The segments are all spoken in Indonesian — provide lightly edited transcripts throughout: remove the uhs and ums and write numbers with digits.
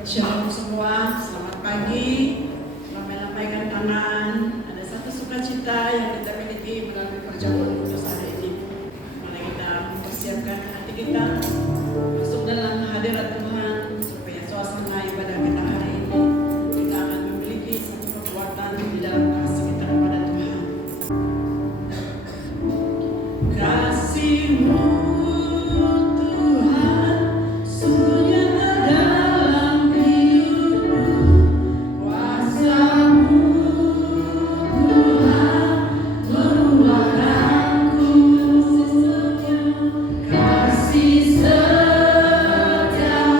Shalom semua, selamat pagi. Ramai-ramaikan tangan. Ada satu sukacita yang kita miliki melalui perjamuan kudus hari ini. Mari kita mempersiapkan hati kita masuk dalam hadirat Tuhan supaya suasana ibadah kita hari ini kita akan memiliki satu kekuatan di dalam kasih kita kepada Tuhan. Kasih-Mu Kasih setia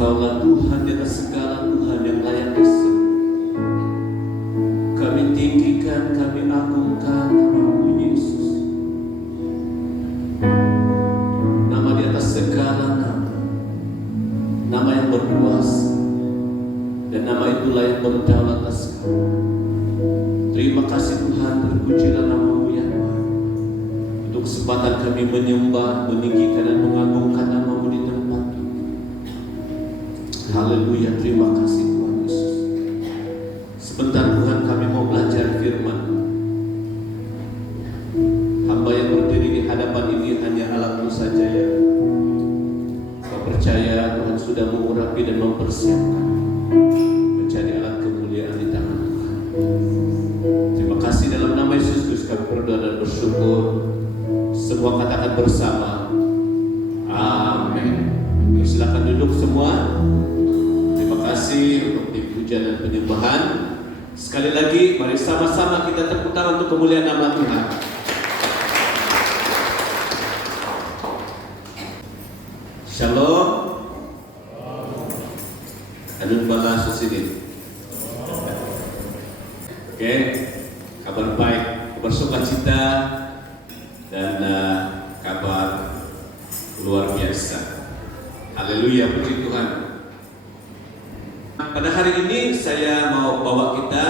Engkaulah Tuhan di atas segala Tuhan yang layak disembah. Kami tinggikan, kami agungkan nama-Mu Yesus. Nama di atas segala nama, nama yang berkuasa, dan nama itulah yang berdaulat atas kami. Terima kasih Tuhan, terpujilah nama-Mu yang baik. Untuk kesempatan kami menyembah, meninggikan dan mengagungkan nama-Mu di tempat ini. Haleluya, terima kasih Tuhan Yesus. Sebentar Tuhan, kami mau belajar firman. Hamba yang berdiri di hadapan ini hanya alatmu saja ya. Kau percaya Tuhan sudah mengurapi dan mempersiapkan menjadi alat kemuliaan di tangan Tuhan. Terima kasih, dalam nama Yesus Kristus kami berdoa dan bersyukur. Semua katakan bersama, amin. Silakan duduk semua. Terima kasih untuk tim pujian dan penyembahan. Sekali lagi, mari sama-sama kita tepuk tangan untuk kemuliaan nama Tuhan. Shalom. Adun bala susini. Oke, kabar baik, kabar sukacita. dan kabar luar biasa. Haleluya, puji Tuhan. Pada hari ini saya mau bawa kita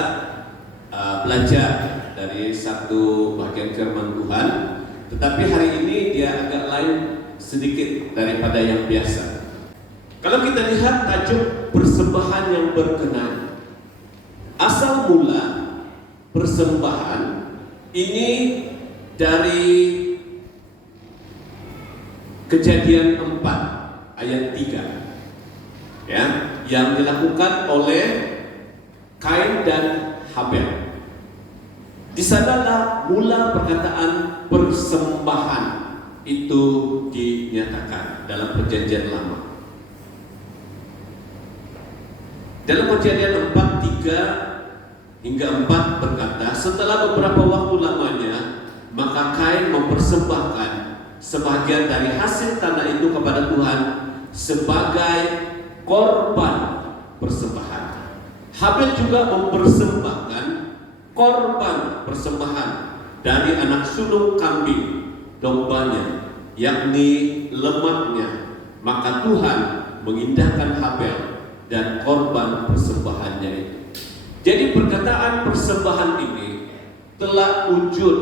belajar dari satu bagian firman Tuhan, tetapi hari ini dia agak lain sedikit daripada yang biasa. Kalau kita lihat tajuk persembahan yang berkenan, asal mula persembahan ini dari Kejadian 4 ayat 3, ya, yang dilakukan oleh Kain dan Habel. Di sanalah mula perkataan persembahan itu dinyatakan dalam Perjanjian Lama. Dalam Kejadian 4:3 hingga 4 berkata, setelah beberapa waktu lamanya, maka Kain mempersembahkan sebagian dari hasil tanah itu kepada Tuhan sebagai korban persembahan. Habel juga mempersembahkan korban persembahan dari anak sulung kambing dombanya, yakni lemaknya. Maka Tuhan mengindahkan Habel dan korban persembahannya itu. Jadi perkataan persembahan ini telah wujud,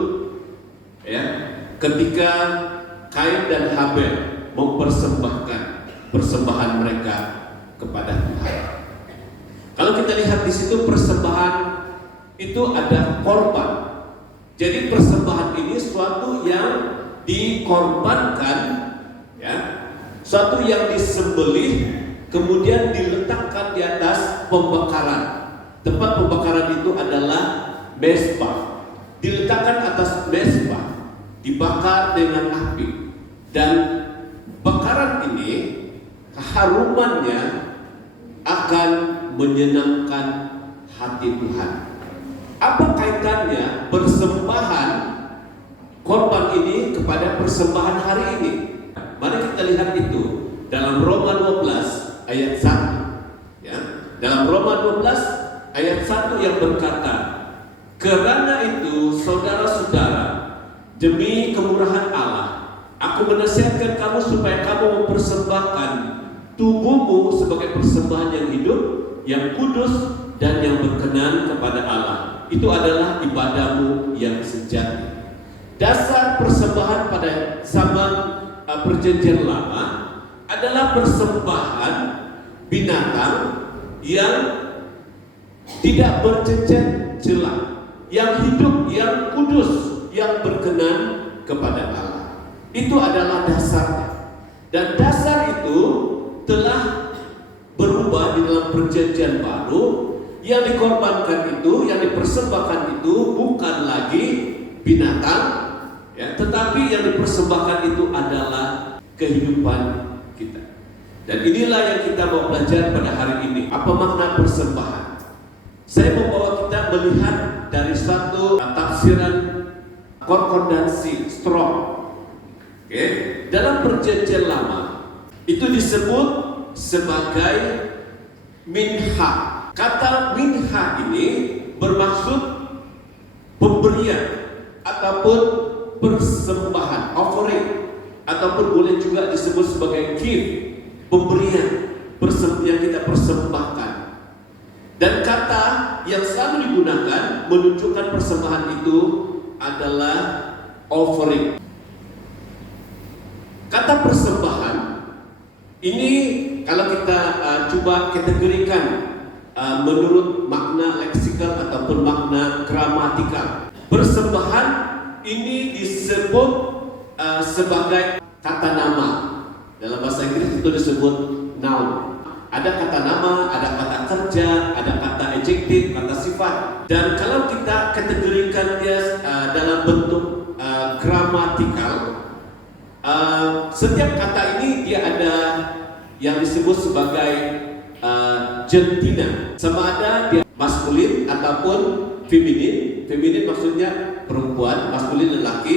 ya, ketika Kain dan Habel mempersembahkan persembahan mereka kepada Tuhan. Kalau kita lihat di situ, persembahan itu ada korban. Jadi persembahan ini suatu yang dikorbankan, ya, suatu yang disembelih kemudian diletakkan di atas pembakaran. Tempat pembakaran itu adalah mezbah. Diletakkan atas mezbah, dibakar dengan api, dan bakaran ini keharumannya akan menyenangkan hati Tuhan. Apa kaitannya persembahan korban ini kepada persembahan hari ini? Mari kita lihat itu dalam Roma 12 ayat 1, ya. Dalam Roma 12 ayat 1 yang berkata, karena itu saudara-saudara, demi kemurahan Allah, aku menasihatkan kamu supaya kamu mempersembahkan tubuhmu sebagai persembahan yang hidup, yang kudus, dan yang berkenan kepada Allah. Itu adalah ibadahmu yang sejati. Dasar persembahan pada zaman Perjanjian Lama adalah persembahan binatang yang tidak bercacat celah, yang hidup, yang kudus, yang berkenan kepada Allah. Itu adalah dasarnya. Dan dasar itu telah berubah di dalam Perjanjian Baru. Yang dikorbankan itu, yang dipersembahkan itu bukan lagi binatang, ya, tetapi yang dipersembahkan itu adalah kehidupan kita. Dan inilah yang kita mau belajar pada hari ini. Apa makna persembahan? Saya membawa kita melihat dari satu tafsiran konkordansi Strong. Oke, dalam Perjanjian Lama itu disebut sebagai minha. Kata minha ini bermaksud pemberian ataupun persembahan, offering, ataupun boleh juga disebut sebagai gift, pemberian yang kita persembahkan. Dan kata yang selalu digunakan menunjukkan persembahan itu adalah offering. Kata persembahan ini kalau kita coba kategorikan menurut makna leksikal ataupun makna gramatikal, persembahan ini disebut sebagai kata nama. Dalam bahasa Inggris itu disebut noun. Ada kata nama, ada kata kerja, ada kata adjektif, kata sifat. Dan kalau kita kategorikan dia dalam bentuk gramatikal, setiap kata ini dia ada yang disebut sebagai gentina, sama ada dia maskulin ataupun feminin. Feminin maksudnya perempuan, maskulin lelaki,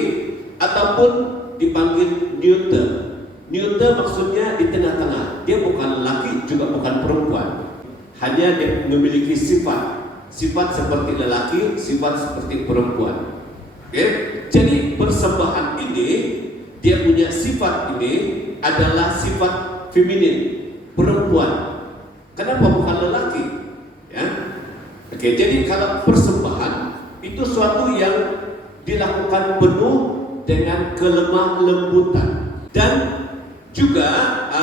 ataupun dipanggil neuter. Neuter maksudnya di tengah-tengah. Dia bukan lelaki juga bukan perempuan. Hanya dia memiliki sifat seperti lelaki, sifat seperti perempuan. Oke? Jadi persembahan ini dia punya sifat ini adalah sifat feminin, perempuan. Kenapa bukan lelaki? Ya. Oke, jadi kalau persembahan itu suatu yang dilakukan penuh dengan kelemah lembutan. Dan juga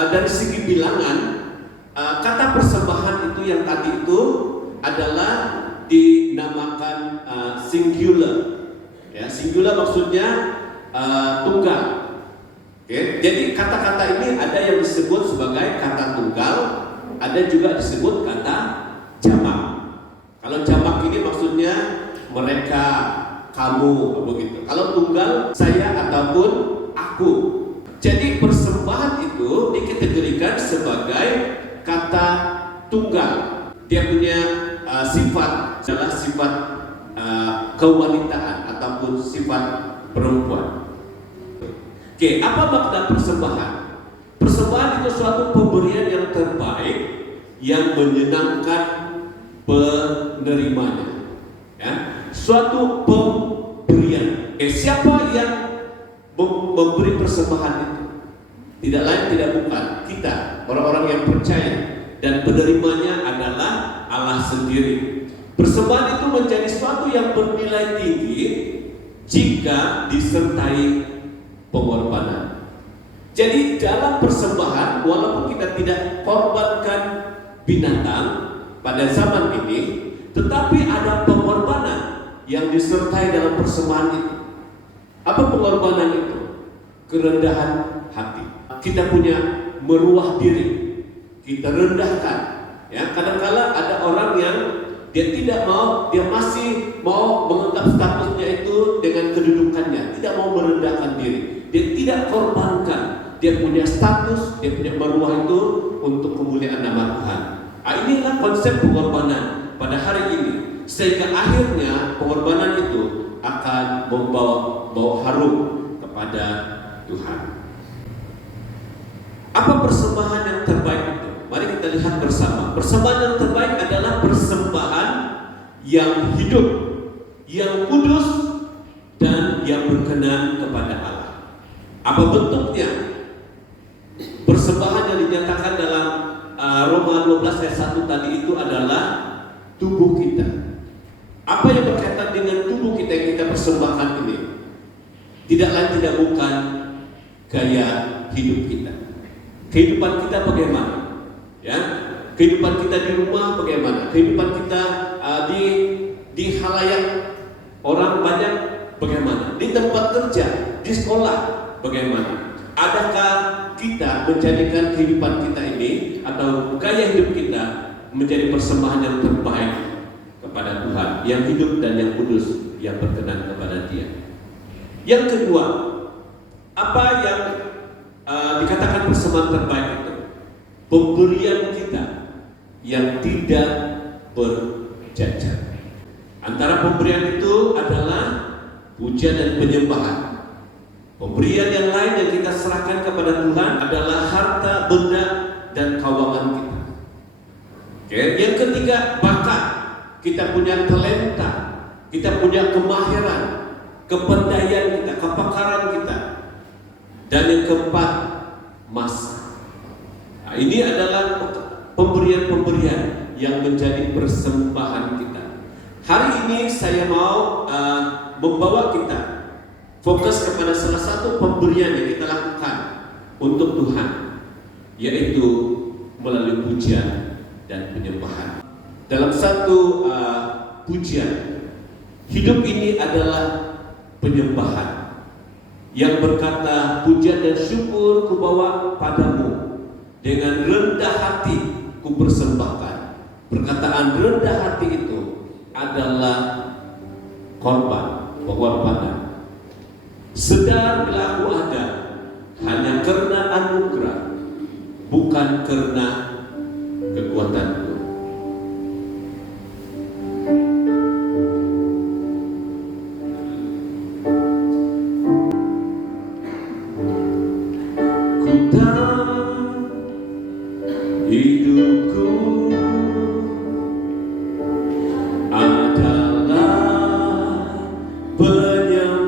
dari segi bilangan, kata persembahan itu yang tadi itu adalah dinamakan singular. Ya, singular maksudnya tunggal. Oke, jadi kata-kata ini ada yang disebut sebagai kata tunggal, ada juga disebut kata jamak. Kalau jamak ini maksudnya mereka, kamu, begitu. Kalau tunggal, saya ataupun aku. Jadi persembahan itu dikategorikan sebagai kata tunggal. Dia punya sifat adalah sifat kewanitaan ataupun sifat perempuan. Oke, apa makna persembahan? Persembahan itu suatu pemberian yang terbaik yang menyenangkan penerimanya. Ya, suatu pemberian. Siapa yang memberi persembahan itu? Tidak lain tidak bukan kita, orang-orang yang percaya, dan penerimanya adalah Allah sendiri. Persembahan itu menjadi suatu yang bernilai tinggi jika disertai pengorbanan. Jadi dalam persembahan, walaupun kita tidak korbankan binatang pada zaman ini, tetapi ada pengorbanan yang disertai dalam persembahan itu. Apa pengorbanan itu? Kerendahan hati. Kita punya meruah diri, kita rendahkan. Ya, kadang-kala ada orang yang dia tidak mau, dia masih mau menganggap statusnya itu dengan kedudukannya, tidak mau merendahkan diri. Dia tidak korbankan, dia punya status, dia punya meruah itu untuk kemuliaan nama Tuhan. Inilah konsep pengorbanan pada hari ini, sehingga akhirnya pengorbanan itu akan membawa harum kepada Tuhan. Apa persembahan yang terbaik itu? Mari kita lihat bersama. Persembahan yang terbaik adalah persembahan yang hidup, yang kudus, dan yang berkenan kepada Allah. Apa bentuknya? Persembahan yang dinyatakan dalam Roma 12 ayat 1 tadi itu adalah tubuh kita. Apa yang berkaitan dengan tubuh kita yang kita persembahkan ini? Tidak lain tidak bukan gaya hidup kita. Kehidupan kita bagaimana? Ya, kehidupan kita di rumah bagaimana? Kehidupan kita di halayak orang banyak bagaimana? Di tempat kerja, di sekolah bagaimana? Adakah kita menjadikan kehidupan kita ini atau gaya hidup kita menjadi persembahan yang terbaik kepada Tuhan, yang hidup dan yang kudus, yang berkenan kepada Dia? Yang kedua, apa yang dikatakan persembahan terbaik itu? Pemberian kita yang tidak berjajar. Antara pemberian itu adalah pujian dan penyembahan. Pemberian yang lain yang kita serahkan kepada Tuhan adalah harta, benda, dan keuangan kita. Oke. Yang ketiga, bakat. Kita punya talenta, kita punya kemahiran, kepandaian kita, kepakaran kita. Dan yang keempat, masa. Nah, ini adalah pemberian-pemberian yang menjadi persembahan kita. Hari ini saya mau membawa kita fokus kepada salah satu pemberian yang kita lakukan untuk Tuhan, yaitu melalui pujian dan penyembahan. Dalam satu pujian, hidup ini adalah penyembahan yang berkata, pujian dan syukur kubawa padamu, dengan rendah hati kupersembahkan. Perkataan rendah hati itu adalah korban, pengorbanan. Sedar bila aku ada, hanya karena anugerah, bukan karena kekuatanku. Ku tahu hidupku adalah penyembahan.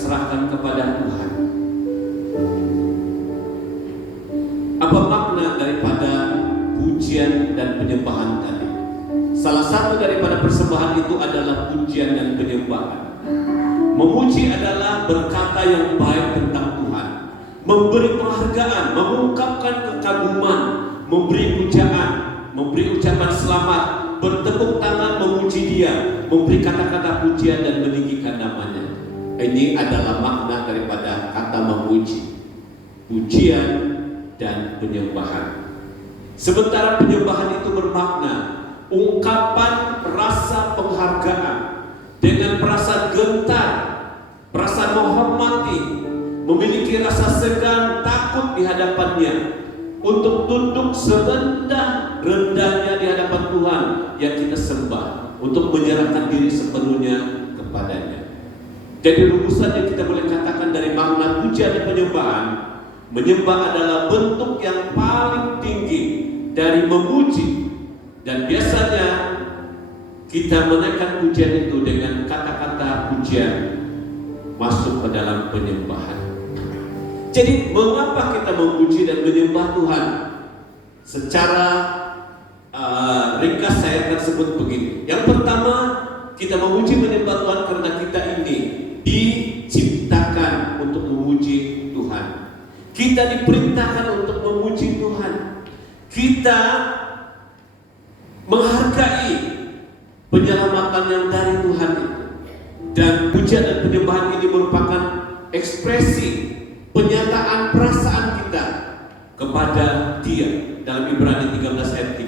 serahkan kepada Tuhan. Apa makna daripada pujian dan penyembahan tadi? Salah satu daripada persembahan itu adalah pujian dan penyembahan. Memuji adalah berkata yang baik tentang Tuhan, memberi penghargaan, mengungkapkan kekaguman, memberi pujaan, memberi ucapan selamat, bertepuk tangan memuji Dia, memberi kata-kata pujian dan meninggikan namanya. Ini adalah makna daripada kata memuji, pujian dan penyembahan. Sementara penyembahan itu bermakna ungkapan rasa penghargaan dengan perasaan gentar, perasaan menghormati, memiliki rasa segan, takut di hadapannya, untuk tunduk serendah-rendahnya di hadapan Tuhan yang kita sembah, untuk menyerahkan diri sepenuhnya kepadanya. Jadi rumusan yang kita boleh katakan dari makna pujian dan penyembahan, menyembah adalah bentuk yang paling tinggi dari memuji, dan biasanya kita menaikkan pujian itu dengan kata-kata pujian masuk ke dalam penyembahan. Jadi mengapa kita memuji dan menyembah Tuhan? Secara ringkas saya akan sebut begini. Yang pertama, kita memuji menyembah Tuhan karena kita ini diciptakan untuk memuji Tuhan. Kita diperintahkan untuk memuji Tuhan. Kita menghargai penyelamatan yang dari Tuhan itu. Dan pujian dan penyembahan ini merupakan ekspresi penyataan perasaan kita kepada Dia dalam Ibrani 13 ayat 5.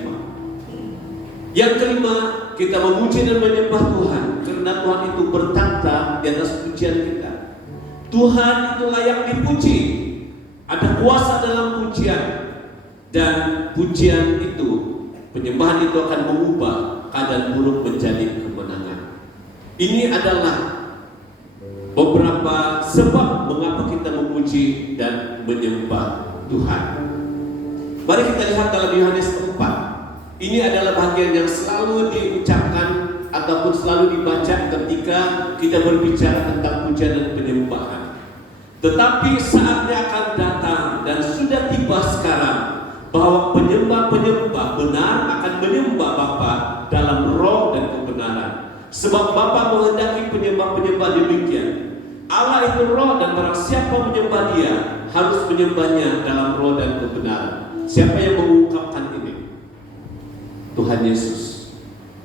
Yang kelima, kita memuji dan menyembah Tuhan karena Tuhan itu bertata di atas pujian kita. Tuhan itu layak dipuji. Ada kuasa dalam pujian, dan pujian itu, penyembahan itu akan mengubah keadaan buruk menjadi kemenangan. Ini adalah beberapa sebab mengapa kita memuji dan menyembah Tuhan. Mari kita lihat dalam Yohanes 4. Ini adalah bagian yang selalu diucapkan ataupun selalu dibaca ketika kita berbicara tentang pujian dan penyembahan. Tetapi saatnya akan datang dan sudah tiba sekarang bahwa penyembah-penyembah benar akan menyembah Bapa dalam roh dan kebenaran. Sebab Bapa menghendaki penyembah-penyembah demikian. Allah itu roh, dan barang siapa menyembah Dia harus menyembahnya dalam roh dan kebenaran. Siapa yang mengungkapkan ini? Tuhan Yesus.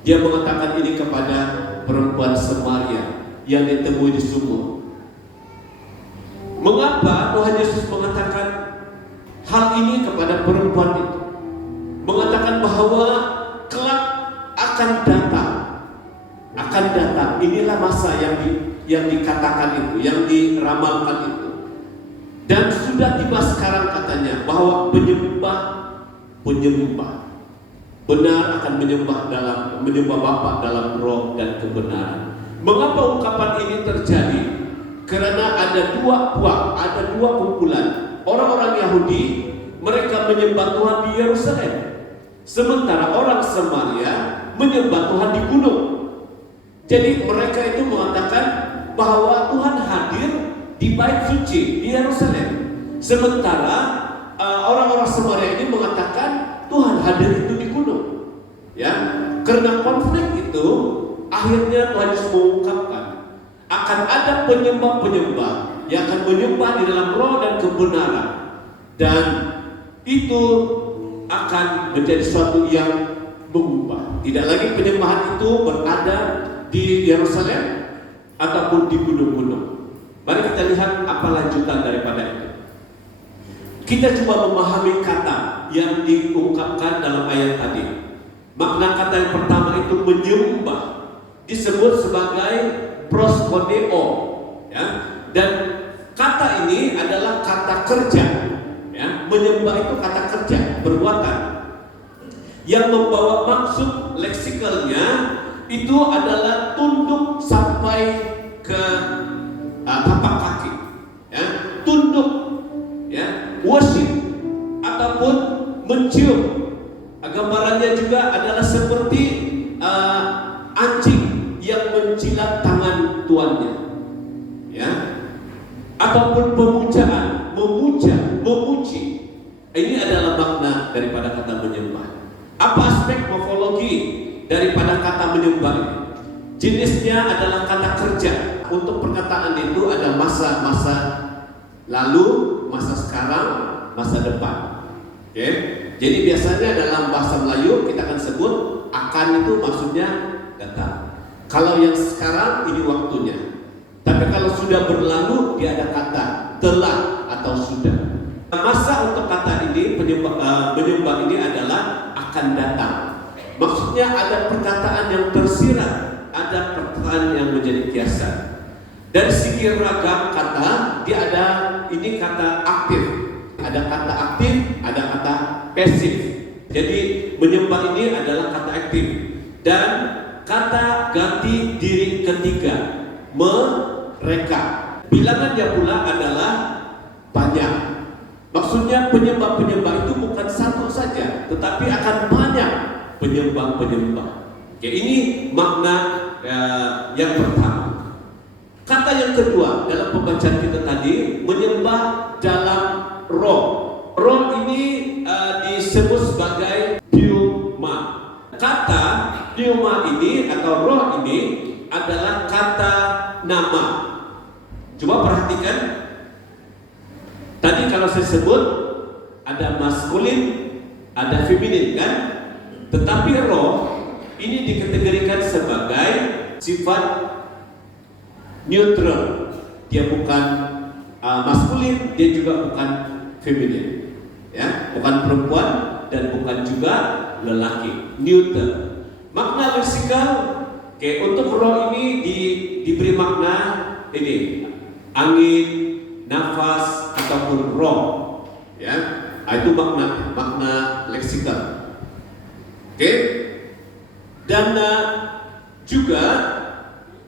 Dia mengatakan ini kepada perempuan Samaria yang ditemui di sumur. Mengapa Tuhan Yesus mengatakan hal ini kepada perempuan itu? Mengatakan bahwa kelak akan datang. Inilah masa yang dikatakan itu, yang diramalkan itu. Dan sudah tiba sekarang katanya bahwa penyembah benar akan menyembah Bapa dalam roh dan kebenaran. Mengapa ungkapan ini terjadi? Karena ada dua kumpulan orang-orang Yahudi, mereka menyembah Tuhan di Yerusalem, sementara orang Samaria menyembah Tuhan di gunung. Jadi mereka itu mengatakan bahwa Tuhan hadir di bait suci di Yerusalem, sementara orang-orang Samaria ini mengatakan Tuhan hadir itu di gunung. Ya, karena konflik itu akhirnya Tuhan Yesus mengungkapkan akan ada penyembah-penyembah yang akan menyembah di dalam roh dan kebenaran, dan itu akan menjadi sesuatu yang mengubah. Tidak lagi penyembahan itu berada di Yerusalem ataupun di gunung-gunung. Mari kita lihat apa lanjutan daripada itu. Kita coba memahami kata yang diungkapkan dalam ayat tadi. Makna kata yang pertama itu menyembah, disebut sebagai proskodeo, ya. Dan kata ini adalah kata kerja, ya. Menyembah itu kata kerja, perbuatan yang membawa maksud leksikalnya itu adalah tunduk sampai ke tapak kaki, ya. Tunduk, ya, worship ataupun mencium. Gambarannya juga adalah seperti anjing yang menjilat tangan tuannya, ya. ataupun pemujaan, memuja, memuji. Ini adalah makna daripada kata menyembah. Apa aspek morfologi daripada kata menyembah ini? Jenisnya adalah kata kerja. Untuk perkataan itu ada masa lalu, masa sekarang, masa depan. Oke? Jadi biasanya dalam bahasa Melayu kita akan sebut akan itu maksudnya datang. Kalau yang sekarang ini waktunya. Tapi kalau sudah berlalu dia ada kata telah atau sudah. Masa untuk kata ini menyembah ini adalah akan datang. Maksudnya ada perkataan yang tersirat, ada perkataan yang menjadi kiasan. Dari segi ragam kata, dia ada ini kata aktif. Ada kata aktif, ada kata pasif. Jadi menyembah ini adalah kata aktif. Dan kata ganti diri ketiga, mereka. Bilangannya pula adalah banyak. Maksudnya penyembah-penyembah itu bukan satu saja, tetapi akan banyak penyembah-penyembah. Oke, ini makna yang pertama. Kata yang kedua dalam pembacaan kita tadi, menyembah dalam roh. Roh ini disebut sebagai pneuma. Kata pneuma ini atau roh ini adalah kata nama. Coba perhatikan. Tadi kalau saya sebut ada maskulin, ada feminin kan? Tetapi roh ini dikategorikan sebagai sifat neutral. Dia bukan maskulin, dia juga bukan feminin. Ya, bukan perempuan dan bukan juga lelaki. Neutral. Makna leksikal, oke, untuk roh ini diberi makna ini angin, nafas ataupun roh, ya, itu makna leksikal. Oke, dan juga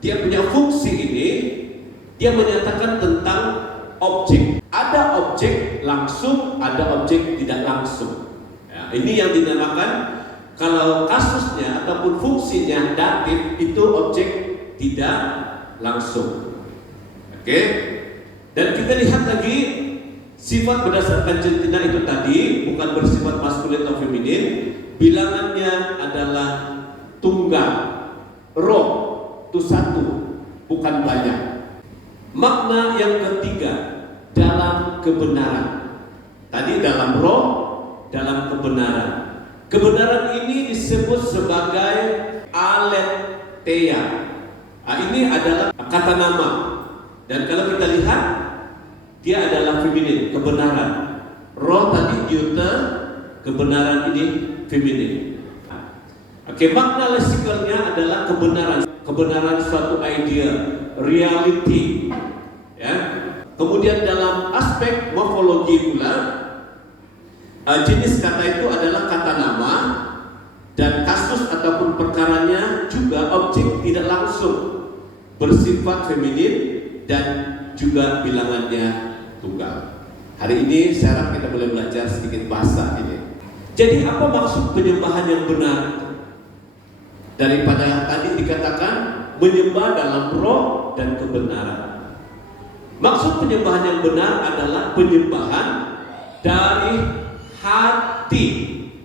dia punya fungsi ini, dia menyatakan tentang objek. Ada objek langsung, ada objek tidak langsung. Ya, ini yang dinamakan kalau kasusnya ataupun fungsinya datif itu objek tidak langsung. Oke, dan kita lihat lagi sifat berdasarkan jantina itu tadi bukan bersifat maskulin atau feminin. Bilangannya adalah tunggal. Roh itu satu, bukan banyak. Makna yang ketiga dalam kebenaran. Tadi dalam roh, dalam kebenaran. Kebenaran ini disebut sebagai aletheia. Ini adalah kata nama. Dan kalau kita lihat, dia adalah feminin, kebenaran. Roh tadi neuter, kebenaran ini feminin. Oke, makna leksikalnya adalah kebenaran. Kebenaran suatu idea, reality. Ya. Kemudian dalam aspek morfologi pula, jenis kata itu adalah kata nama dan kasus ataupun perkaranya juga objek tidak langsung, bersifat feminin dan juga bilangannya tunggal. Hari ini saya harap kita boleh belajar sedikit bahasa ini. Jadi apa maksud penyembahan yang benar? Daripada tadi dikatakan menyembah dalam roh dan kebenaran. Maksud penyembahan yang benar adalah penyembahan dari hati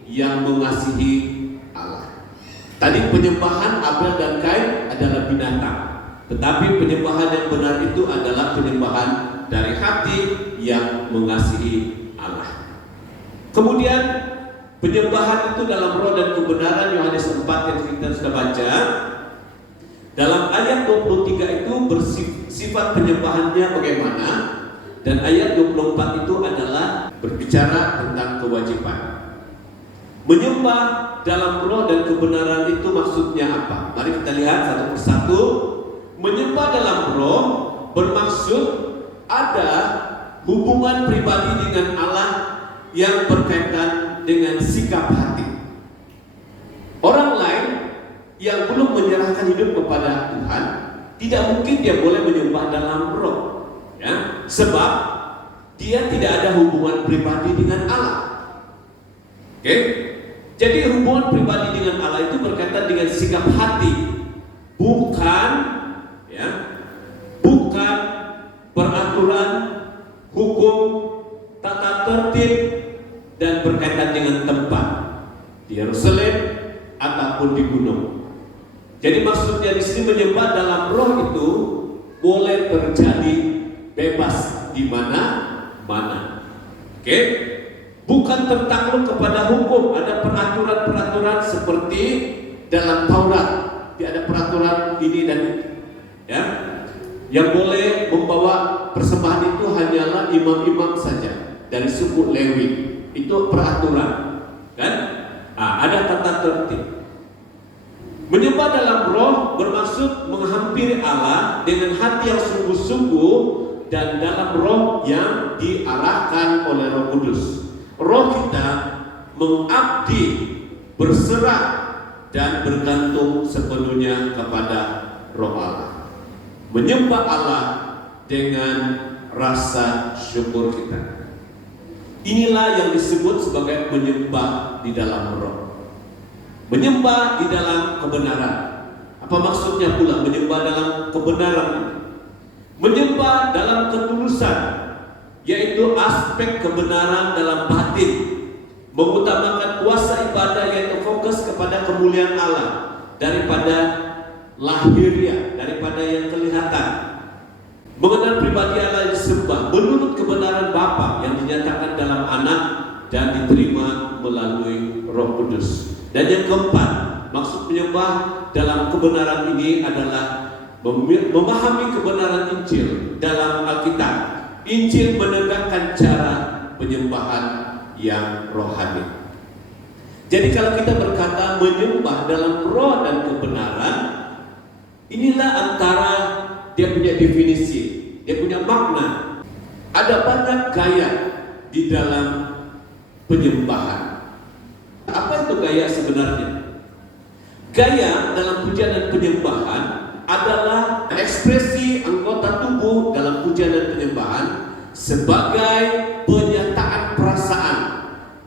yang mengasihi Allah. Tadi penyembahan Abel dan Kain adalah binatang. Tetapi penyembahan yang benar itu adalah penyembahan dari hati yang mengasihi Allah. Kemudian penyembahan itu dalam roh dan kebenaran, Yohanes 4 yang kita sudah baca. Dalam ayat 23 itu bersifat penyembahannya bagaimana, dan ayat 24 itu adalah berbicara tentang kewajiban. Menyembah dalam roh dan kebenaran itu maksudnya apa? Mari kita lihat satu persatu. Menyembah dalam roh bermaksud ada hubungan pribadi dengan Allah yang berkaitan dengan sikap hati. Orang lain yang belum menyerahkan hidup kepada Tuhan tidak mungkin dia boleh menyembah dalam roh, ya, sebab dia tidak ada hubungan pribadi dengan Allah. Oke? Jadi hubungan pribadi dengan Allah itu berkaitan dengan sikap hati, bukan peraturan hukum, tata tertib, dan berkaitan dengan tempat di Yerusalem ataupun di gunung. Jadi maksudnya di sini menyembah dalam roh itu boleh terjadi bebas di mana-mana. Oke? Bukan tertakluk kepada hukum. Ada peraturan-peraturan seperti dalam Taurat. Ada peraturan ini dan itu. Ya. Yang boleh membawa persembahan itu hanyalah imam-imam saja dari suku Lewi. Itu peraturan. Kan? Ada tata tertib. Menyembah dalam roh bermaksud menghampiri Allah dengan hati yang sungguh-sungguh dan dalam roh yang diarahkan oleh Roh Kudus. Roh kita mengabdi, berserah dan bergantung sepenuhnya kepada Roh Allah. Menyembah Allah dengan rasa syukur kita. Inilah yang disebut sebagai menyembah di dalam roh. Menyembah di dalam kebenaran. Apa maksudnya pula menyembah dalam kebenaran? Menyembah dalam ketulusan, yaitu aspek kebenaran dalam batin, mengutamakan kuasa ibadah yaitu fokus kepada kemuliaan Allah daripada lahiriah, daripada yang kelihatan. Mengenal pribadi Allah yang disembah menurut kebenaran Bapa yang dinyatakan dalam Anak dan diterima melalui Roh Kudus. Dan yang keempat, maksud menyembah dalam kebenaran ini adalah memahami kebenaran Injil dalam Alkitab. Injil menegakkan cara penyembahan yang rohani. Jadi kalau kita berkata menyembah dalam roh dan kebenaran, inilah antara dia punya definisi, dia punya makna. Ada banyak gaya di dalam penyembahan. Apa itu gaya sebenarnya? Gaya dalam pujian dan penyembahan adalah ekspresi anggota tubuh dalam pujian dan penyembahan sebagai penyataan perasaan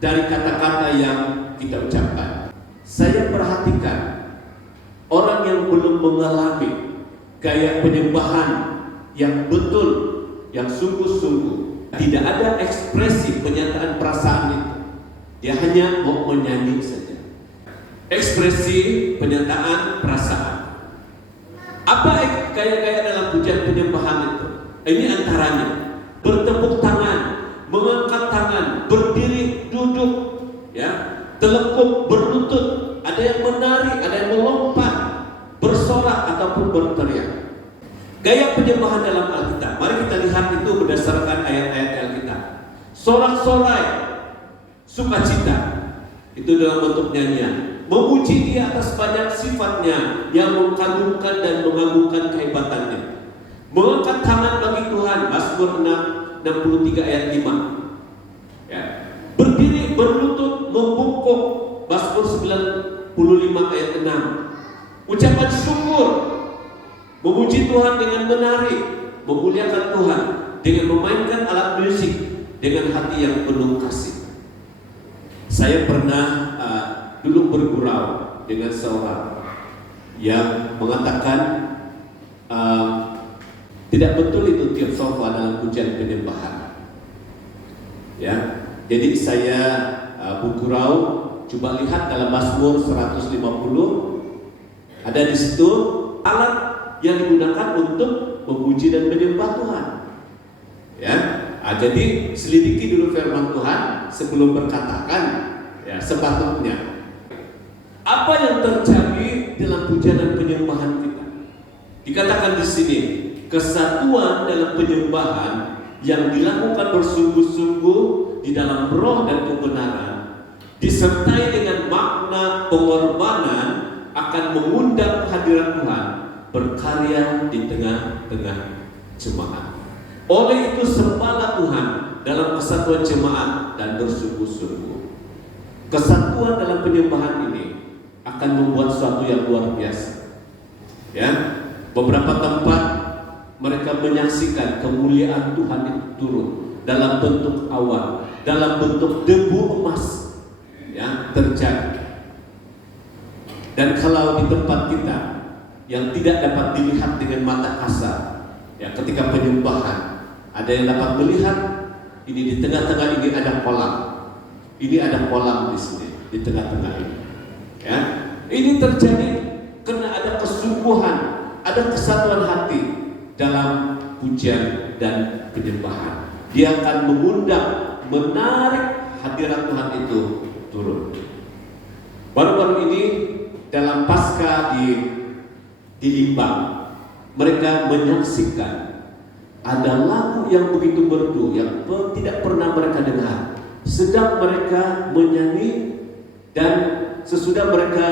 dari kata-kata yang kita ucapkan. Saya perhatikan orang yang belum mengalami gaya penyembahan yang betul, yang sungguh-sungguh, tidak ada ekspresi penyataan perasaan itu. Dia hanya mau menyanyi saja. Ekspresi penyataan perasaan. Apa gaya-gaya dalam pujian penyembahan itu? Ini antaranya bertepuk tangan, mengangkat tangan, berdiri, duduk, ya, telekuk, berlutut. Ada yang menari, ada yang melompat, bersorak ataupun berteriak. Gaya penyembahan dalam Alkitab. Mari kita lihat itu berdasarkan ayat-ayat Alkitab. Sorak-sorai, sukacita, itu dalam bentuk nyanyian. Memuji Dia atas banyak sifatnya yang mengagumkan dan mengagumkan kehebatannya. Mengangkat tangan bagi Tuhan, Mazmur 63 ayat 5. Ya. Berdiri, berlutut, membungkuk, Mazmur 95 ayat 6. Ucapan syukur, memuji Tuhan dengan menari, memuliakan Tuhan dengan memainkan alat musik dengan hati yang penuh kasih. Saya pernah dulu bergurau dengan seorang yang mengatakan tidak betul itu tiup sofa dalam pujian penyembahan. Ya, jadi saya bergurau, coba lihat dalam Mazmur 150 ada di situ alat yang digunakan untuk memuji dan menyembah Tuhan. Ya, jadi selidiki dulu firman Tuhan sebelum berkatakan, ya, sepatutnya. Apa yang terjadi dalam pujian dan penyembahan kita? Dikatakan di sini, kesatuan dalam penyembahan yang dilakukan bersungguh-sungguh di dalam roh dan kebenaran, disertai dengan makna pengorbanan, akan mengundang kehadiran Tuhan berkarya di tengah-tengah jemaat. Oleh itu sembahlah Tuhan dalam kesatuan jemaat dan bersungguh-sungguh. Kesatuan dalam penyembahan ini akan membuat sesuatu yang luar biasa. Ya, beberapa tempat mereka menyaksikan kemuliaan Tuhan itu turun dalam bentuk awan, dalam bentuk debu emas, ya, terjadi. Dan kalau di tempat kita yang tidak dapat dilihat dengan mata kasar, ya, ketika penyembahan, Ada yang dapat melihat ini di tengah-tengah ini ada kolam. Ini ada kolam di sini di tengah-tengah ini. Ya, ini terjadi karena ada kesungguhan, ada kesatuan hati dalam pujian dan penyembahan. Dia akan mengundang, menarik hadirat Tuhan itu turun. Baru-baru ini dalam Paskah di Limbang, mereka menyaksikan ada lagu yang begitu merdu yang tidak pernah mereka dengar. Sedang mereka menyanyi dan sesudah mereka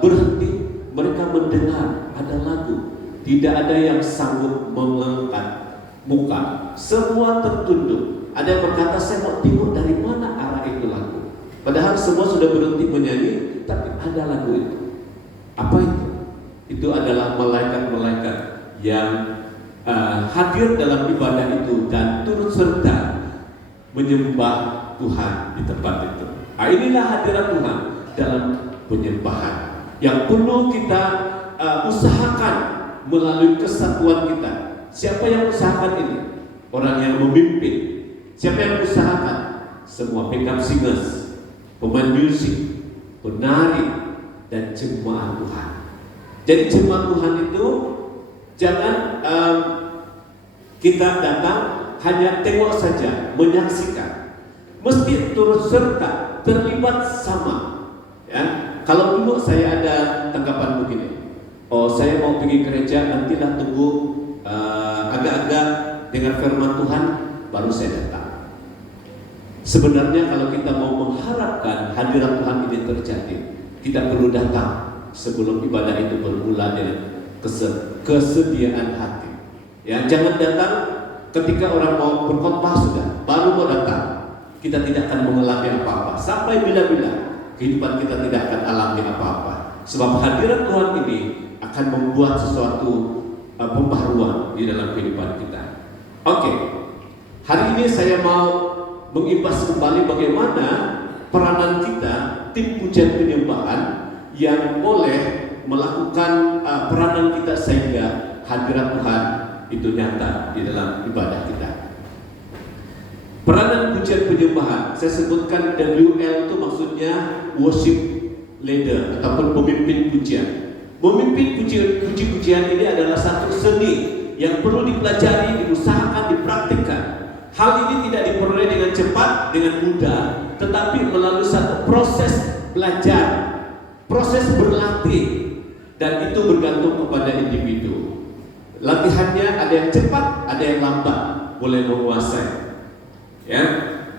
berhenti, mereka mendengar ada lagu. Tidak ada yang sanggup mengangkat muka. Semua tertunduk. Ada yang berkata, saya mau tengok dari mana arah itu lagu. Padahal semua sudah berhenti menyanyi, tapi ada lagu itu. Apa itu? Itu adalah malaikat-malaikat yang hadir dalam ibadah itu dan turut serta menyembah Tuhan di tempat itu. Inilah hadirat Tuhan dalam penyembahan yang perlu kita usahakan melalui kesatuan kita. Siapa yang usahakan ini? Orang yang memimpin. Siapa yang usahakan? Semua backup singers, pemain musik, penari, dan jemaat Tuhan. Jadi jemaat Tuhan itu jangan kita datang hanya tengok saja, menyaksikan. Mesti turut serta, terlibat sama. Ya, kalau dulu saya ada tanggapan begini, oh saya mau pergi gereja, nantilah tunggu agak-agak dengar firman Tuhan, baru saya datang. Sebenarnya kalau kita mau mengharapkan hadirat Tuhan ini terjadi, kita perlu datang sebelum ibadah itu bermula dengan kesediaan hati. Ya, jangan datang ketika orang mau berkhotbah sudah, baru mau datang. Kita tidak akan mengalami apa-apa sampai bila-bila kehidupan kita tidak akan alami apa-apa. Sebab hadirat Tuhan ini akan membuat sesuatu pembaharuan di dalam kehidupan kita. Oke, hari ini saya mau mengimbas kembali bagaimana peranan kita, tim pujian penyembahan yang boleh melakukan peranan kita sehingga hadirat Tuhan itu nyata di dalam ibadah kita. Peranan pujian penyembahan, saya sebutkan WL itu maksudnya worship leader ataupun pemimpin pujian. Memimpin puji-pujian ini adalah satu seni yang perlu dipelajari, diusahakan, dipraktikkan. Hal ini tidak diperoleh dengan cepat, dengan mudah, tetapi melalui satu proses belajar, proses berlatih, dan itu bergantung kepada individu. Latihannya ada yang cepat, ada yang lambat, boleh menguasai. Ya,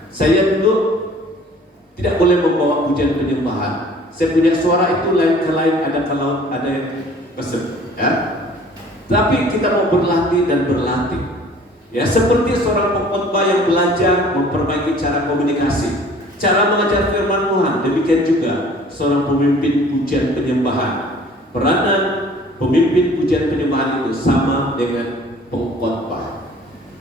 saya dulu tidak boleh membawa pujian penyembahan. Saya punya suara itu lain ke lain, ada kalau ada yang kesel. Ya, tapi kita mau berlatih dan berlatih. Ya, seperti seorang pengkhotbah yang belajar memperbaiki cara komunikasi, cara mengajar firman Tuhan, demikian juga seorang pemimpin pujian penyembahan. Peranan pemimpin pujian penyembahan itu sama dengan pengkhotbah,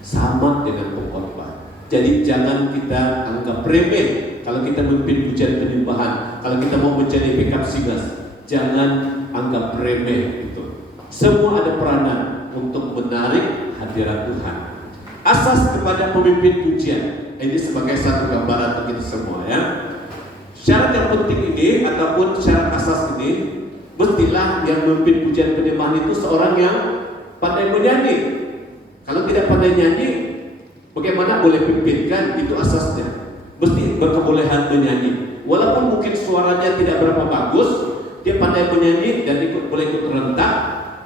sama dengan pengkhotbah. Jadi jangan kita anggap remeh kalau kita memimpin pujian penyembahan, kalau kita mau menjadi backup singers, jangan anggap remeh itu. Semua ada peranan untuk menarik hadirat Tuhan. Asas kepada pemimpin pujian ini sebagai satu gambaran untuk kita semua, ya. Syarat yang penting ini ataupun syarat asas ini, mestilah yang memimpin pujian penyembahan itu seorang yang pandai menyanyi. Kalau tidak pandai nyanyi, bagaimana boleh pimpinkan? Itu asasnya. Mesti berkebolehan menyanyi. Walaupun mungkin suaranya tidak berapa bagus, dia pandai menyanyi dan boleh ikut rentak.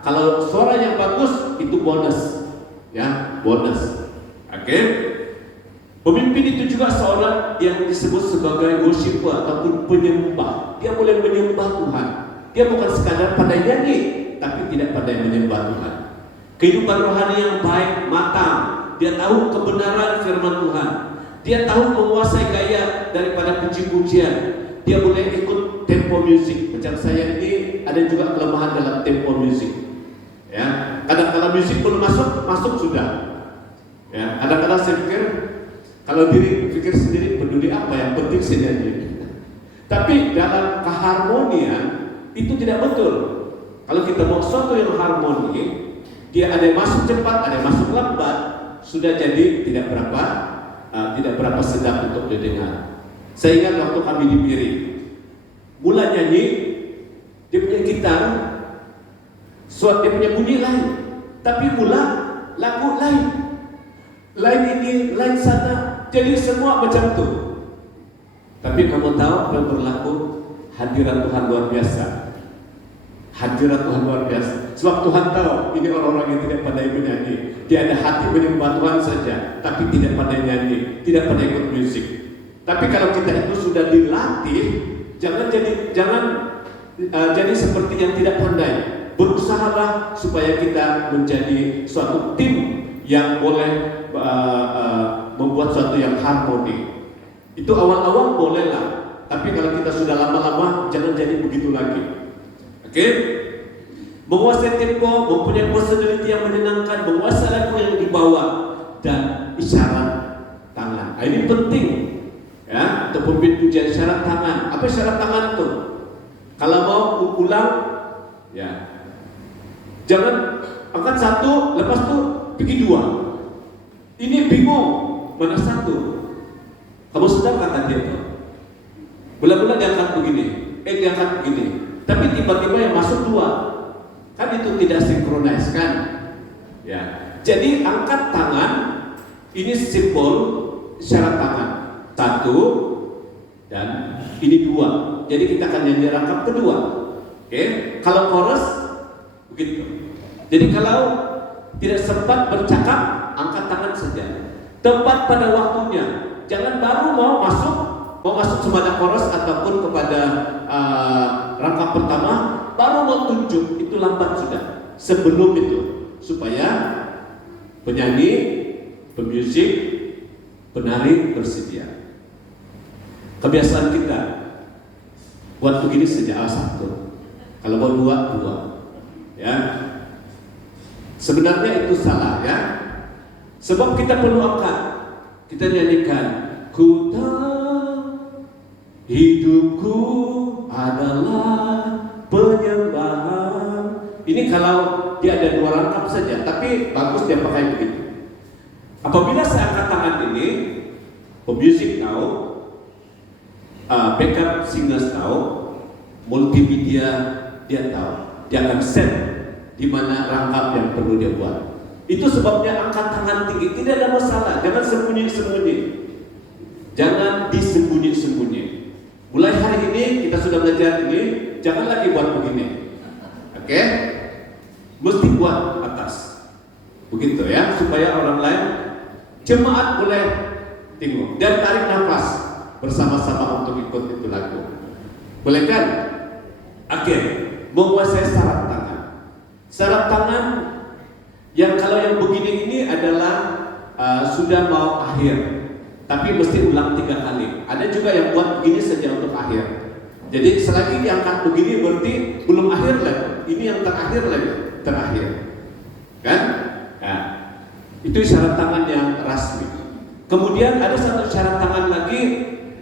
Kalau suara yang bagus itu bonus, ya, bonus. Oke. Pemimpin itu juga seorang yang disebut sebagai worshiper ataupun penyembah. Dia boleh menyembah Tuhan. Dia bukan sekadar pandai nyanyi, tapi tidak pandai menyembah Tuhan. Kehidupan rohani yang baik, matang. Dia tahu kebenaran firman Tuhan. Dia tahu menguasai gaya daripada puji-pujian. Dia boleh ikut tempo musik. Macam saya ini ada juga kelemahan dalam tempo musik. Ya, kadang-kadang musik belum masuk sudah. Ya, kadang-kadang saya pikir kalau diri pikir sendiri peduli apa, yang penting saya nyanyi. Tapi dalam keharmonian itu tidak betul. Kalau kita mau sesuatu yang harmoni, dia ada yang masuk cepat, ada yang masuk lambat. sudah jadi tidak berapa sedap untuk didengar. Saya ingat waktu kami di Piri, mulai nyanyi, dia punya gitar, dia punya bunyi lain, tapi mula lagu lain ini, lain sana, jadi semua macam tu. Tapi kamu tahu apa yang berlaku? Hadirat Tuhan luar biasa. Hadirat Tuhan luar biasa. Sebab Tuhan tahu ini orang-orang yang tidak pandai menyanyi. Dia ada hati menyembah Tuhan saja, tapi tidak pandai nyanyi, tidak pandai ikut musik. Tapi kalau kita itu sudah dilatih, jangan jadi seperti yang tidak pandai. Berusahalah supaya kita menjadi suatu tim yang boleh membuat suatu yang harmoni. Itu awal-awal bolehlah, tapi kalau kita sudah lama-lama jangan jadi begitu lagi. Oke? Menguasai tempo, mempunyai personality yang menyenangkan, menguasai lagu yang dibawa, dan isyarat tangan. Ini penting, ya, untuk pemimpin pujian isyarat tangan. Apa isyarat tangan itu? Kalau mau ulang, ya, jangan angkat satu, lepas itu pergi dua. Ini bingung mana satu. Kamu sedang kata dia tuh, bulan-bulan diangkat begini, diangkat begini, tapi tiba-tiba yang masuk dua, kan itu tidak sinkronis kan? Ya, jadi angkat tangan ini simbol syarat tangan satu dan ini dua. Jadi kita akan nyanyi rangkap kedua. Oke, kalau chorus begitu. Jadi kalau tidak sempat bercakap, angkat tangan saja. Tepat pada waktunya. Jangan baru mau masuk sepada chorus ataupun kepada rangkap pertama, baru mau tunjuk, itu lambat sudah. Sebelum itu, supaya penyanyi, pemusik, penari bersedia. Kebiasaan kita buat begini sejak satu. Kalau mau dua, ya. Sebenarnya itu salah, ya. Sebab kita perlu angkat. Kita nyanyikan, ku tahu hidupku adalah penyembahan. Ini kalau dia ada dua rangkap saja, tapi bagus dia pakai begitu. Apabila saya angkat tangan ini, pemusik tahu, backup singers tahu, multimedia dia tahu, dia akan set di mana rangkap yang perlu dia buat. Itu sebabnya angkat tangan tinggi, tidak ada masalah. Jangan sembunyi-sembunyi, jangan disembunyi-sembunyi. Mulai hari ini kita sudah belajar ini, jangan lagi buat begini. Oke? Mesti buat atas, begitu ya, supaya orang lain, jemaat boleh tengok dan tarik nafas bersama-sama untuk ikut itu lagu. Boleh kan? Oke, menguasai syarat tangan. Syarat tangan yang kalau yang begini ini adalah sudah mau akhir, tapi mesti ulang 3 kali. Ada juga yang buat begini saja untuk akhir. Jadi selagi diangkat begini berarti belum akhir lagi. Ini yang terakhir lagi, terakhir. Kan? Nah, itu syarat tangan yang rasmi. Kemudian ada satu syarat tangan lagi,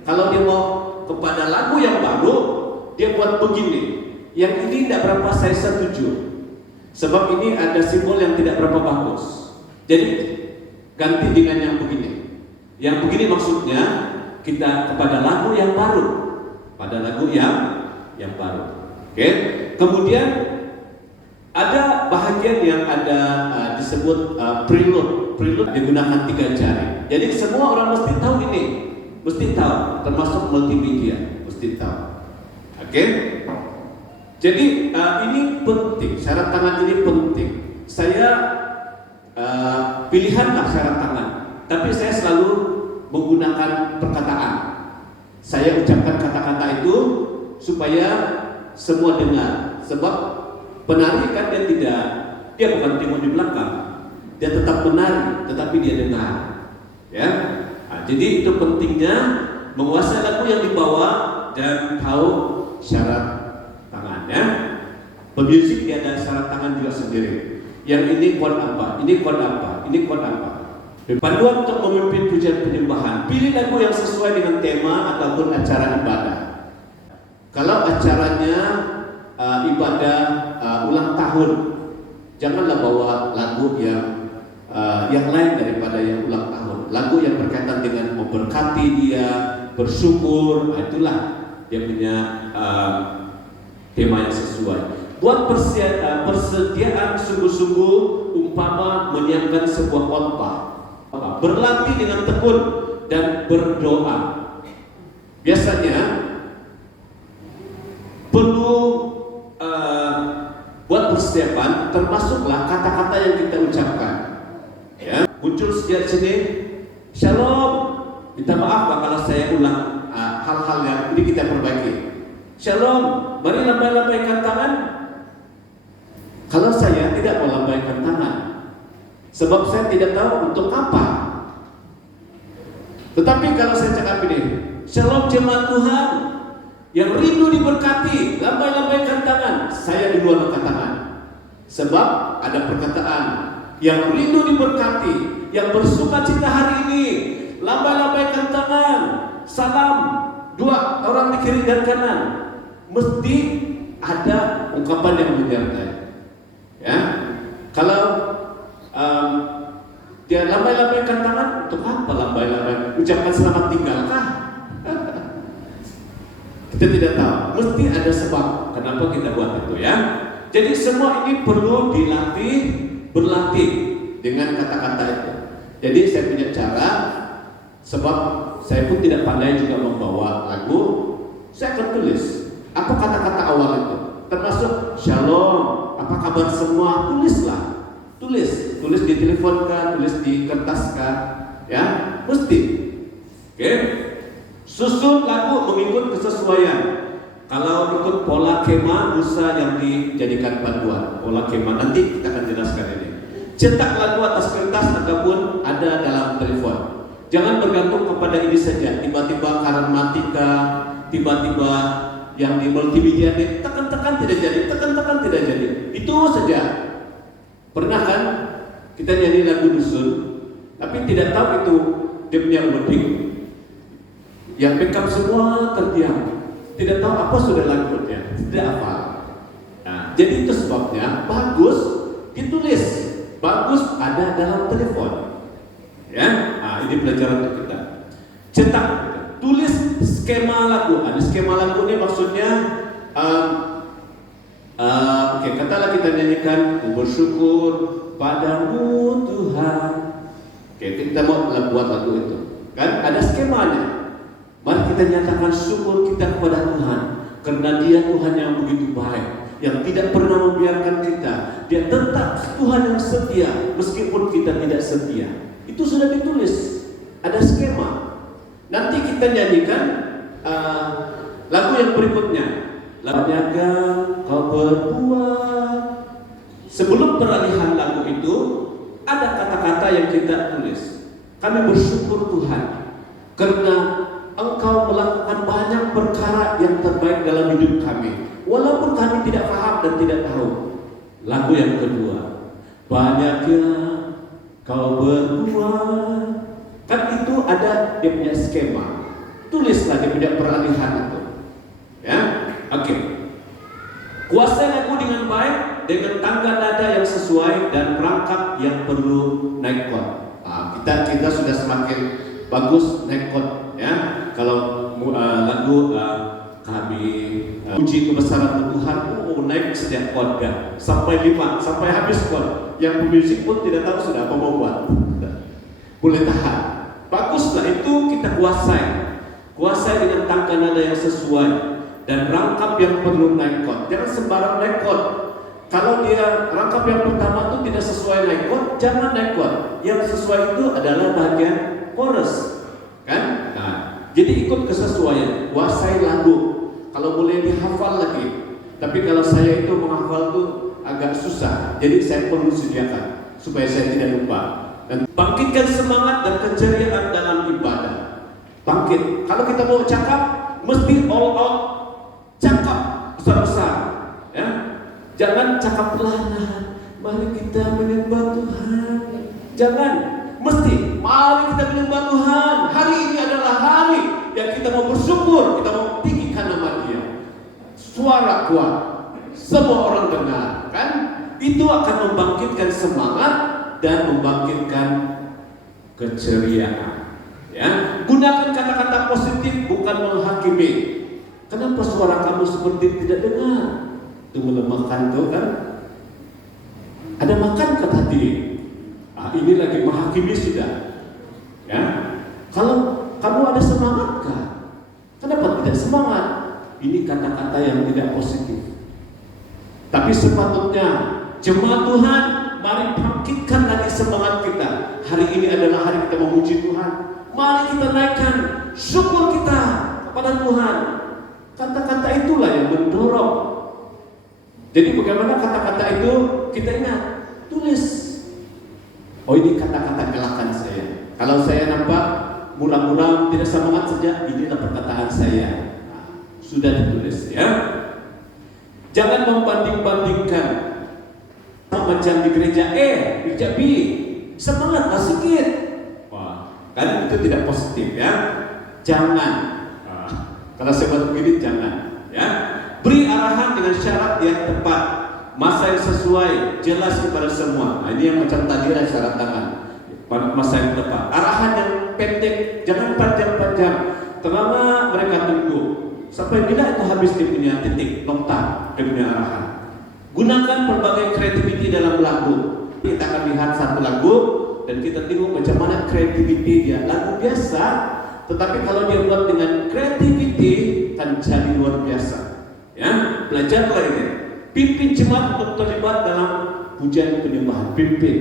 kalau dia mau kepada lagu yang baru, dia buat begini. Yang ini tidak berapa saya setuju. Sebab ini ada simbol yang tidak berapa bagus. Jadi ganti dengan yang begini. Yang begini maksudnya kita kepada lagu yang baru, pada lagu yang baru. Oke. Kemudian ada bahagian yang ada disebut prelude. Prelude digunakan 3 jari. Jadi semua orang mesti tahu ini, mesti tahu, termasuk multimedia mesti tahu. Oke. Jadi ini penting, syarat tangan ini penting. Saya pilihanlah syarat tangan, tapi saya selalu menggunakan perkataan. Saya ucapkan kata-kata itu supaya semua dengar. Sebab penari kan dia bukan tengok di belakang, dia tetap menari, tetapi dia dengar. Ya, jadi itu pentingnya menguasai lagu yang dibawa dan tahu syarat tangannya. Pemusik dia ada syarat tangan juga sendiri. Yang ini chord apa, ini chord apa, ini chord apa. Panduan untuk memimpin pujian penyembahan. Pilih lagu yang sesuai dengan tema ataupun acara ibadah. Kalau acaranya ibadah ulang tahun, janganlah bawa lagu yang lain daripada ada yang ulang tahun, lagu yang berkaitan dengan memberkati dia, bersyukur, itulah dia punya tema yang sesuai. Buat persediaan sungguh-sungguh, umpama menyiapkan sebuah khotbah, berlatih dengan tekun dan berdoa. Biasanya perlu buat persiapan, termasuklah kata-kata yang kita ucapkan. Ya, muncul sejak sini, shalom. Minta maaf Pak kalau saya ulang hal-hal yang ini kita perbaiki. Shalom, mari lambai-lambaikan tangan. Kalau saya tidak melambaikan tangan, sebab saya tidak tahu untuk apa. Tetapi kalau saya cakap ini, shalom jemaat Tuhan yang rindu diberkati, lambai-lambaikan tangan. Saya di luar angkat tangan, sebab ada perkataan yang rindu diberkati, yang bersuka cita hari ini, lambai-lambaikan tangan. Salam, dua orang di kiri dan kanan. Mesti ada ungkapan yang menyertai. Ya, kalau dia lambai-lambaikan tangan, untuk apa lambai-lambai? Ucapkan selamat tinggal kah? Kita tidak tahu. Mesti ada sebab kenapa kita buat itu, ya. Jadi semua ini perlu dilatih, berlatih dengan kata-kata itu. Jadi saya punya cara, sebab saya pun tidak pandai juga membawa lagu. Saya akan tulis apa kata-kata awal itu, termasuk shalom, apa kabar semua, tulislah, tulis di telepon kah, tulis di kertas kah, ya, mesti. Oke, susun lagu mengikut kesesuaian. Kalau ikut pola kema, Musa yang dijadikan panduan, pola kema, nanti kita akan jelaskan ini. Cetak lagu atas kertas ataupun ada dalam telepon. Jangan bergantung kepada ini saja, tiba-tiba Karamatika, tiba-tiba yang di multimedia ini tekan-tekan tidak jadi, tekan-tekan tidak jadi. Itu saja. Pernah kan kita nyanyi lagu dusun, tapi tidak tahu itu dia punya wording. Yang backup semua terdiam, tidak tahu apa sudah lagunya, tidak hafal. Nah, jadi itu sebabnya bagus ditulis, bagus ada dalam telepon. Ya, nah, ini pelajaran untuk kita. Cetak, tulis skema lagu. Ada skema lagu ini maksudnya, oke, katalah kita nyanyikan bersyukur padamu Tuhan. Oke, kita mau buat lagu itu, kan ada skemanya. Mari kita nyatakan syukur kita kepada Tuhan, karena Dia Tuhan yang begitu baik, yang tidak pernah membiarkan kita. Dia tetap Tuhan yang setia meskipun kita tidak setia. Itu sudah ditulis, ada skema. Nanti kita nyanyikan lagu yang berikutnya. Lagunya kau berbuat. Sebelum peralihan lagu itu ada kata-kata yang kita tulis. Kami bersyukur Tuhan karena Engkau melakukan banyak perkara yang terbaik dalam hidup kami, walaupun kami tidak paham dan tidak tahu. Lagu yang kedua, banyaknya Kau berbuat. Kan itu ada dia punya skema. Tulislah dia punya peralihan itu. Ya, oke. Kuasai lagu dengan baik, dengan tangga nada yang sesuai dan perangkat yang perlu naik chord. Kita sudah semakin bagus naik chord, ya. Kalau lagu kami puji kebesaran Tuhan, naik setiap chord kan, sampai 5, sampai habis chord. Yang pemusik pun tidak tahu sudah apa mau buat. Boleh tahan. Baguslah itu kita kuasai dengan tangga nada yang sesuai dan rangkap yang perlu naik chord. Jangan sembarang naik chord. Kalau dia rangkap yang pertama itu tidak sesuai naik chord, jangan naik chord. Yang sesuai itu adalah bagian chorus, kan? Nah, jadi ikut kesesuaian, kuasai lagu. Kalau boleh dihafal lagi. Tapi kalau saya itu menghafal itu agak susah. Jadi saya perlu sediakan supaya saya tidak lupa. Dan bangkitkan semangat dan keceriaan dalam ibadah. Bangkit. Kalau kita mau cakap, mesti all out. Cakap besar-besar. Ya. Jangan cakap perlahan. Mari kita menyembah Tuhan. Jangan. Mesti. Mari kita menyembah Tuhan. Hari ini adalah hari yang kita mau bersyukur. Kita mau tinggikan nama Dia. Suara kuat. Semua orang dengar. Kan? Itu akan membangkitkan semangat dan membangkitkan keceriaan. Ya, gunakan kata-kata positif, bukan menghakimi. Kenapa suara kamu seperti tidak dengar? Itu melemahkan tuh kan? Ada makan kata dia. Ini lagi menghakimi sudah. Ya, kalau kamu ada semangat kah? Kenapa tidak semangat? Ini kata-kata yang tidak positif. Tapi sepatutnya jemaat Tuhan, mari bangkitkan lagi semangat kita. Hari ini adalah hari kita memuji Tuhan. Mari kita naikkan syukur kita kepada Tuhan. Kata-kata itulah yang mendorong. Jadi bagaimana kata-kata itu kita ingat, tulis. Oh, ini kata-kata gelakan saya. Kalau saya nampak murah-murah tidak semangat saja, inilah perkataan saya. Sudah ditulis ya. Jangan membanding-bandingkan macam di gereja gereja B, semangat sedikit. Wah, kan itu tidak positif ya. Jangan. Kalau saya begini jangan ya. Beri arahan dengan syarat yang tepat, masa yang sesuai, jelas kepada semua. Nah, ini yang macam tadi lah syarat tangan. Masa yang tepat. Arahan yang pendek, jangan panjang-panjang. Terlama mereka tunggu sampai bila itu habis dia punya titik, nokta, dia punya arahan. Gunakan berbagai kreativiti dalam lagu. Kita akan lihat satu lagu dan kita tengok macam mana kreativiti dia. Lagu biasa, tetapi kalau dia buat dengan kreativiti akan jadi luar biasa. Ya, belajarlah ini. Pimpin jemaat untuk terlibat dalam pujian penyembahan. Pimpin,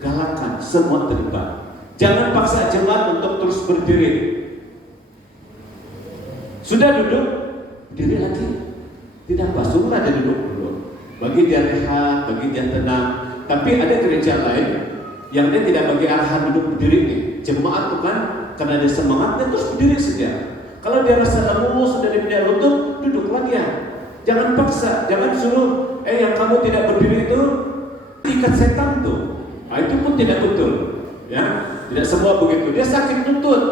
galakan semua terlibat. Jangan paksa jemaat untuk terus berdiri. Sudah duduk, berdiri lagi. Tidak apa, suruh aja duduk dulu. Bagi dia rehat, bagi dia tenang. Tapi ada gereja lain yang dia tidak bagi arahan duduk berdiri nih. Jemaat tuh kan, karena dia semangat, dia terus berdiri saja. Kalau dia rasa lemus, sudah dia punya lutut, duduklah dia. Jangan paksa, jangan suruh, yang kamu tidak berdiri itu ikat setan tuh. Nah, itu pun tidak betul. Ya, tidak semua begitu. Dia sakit lutut,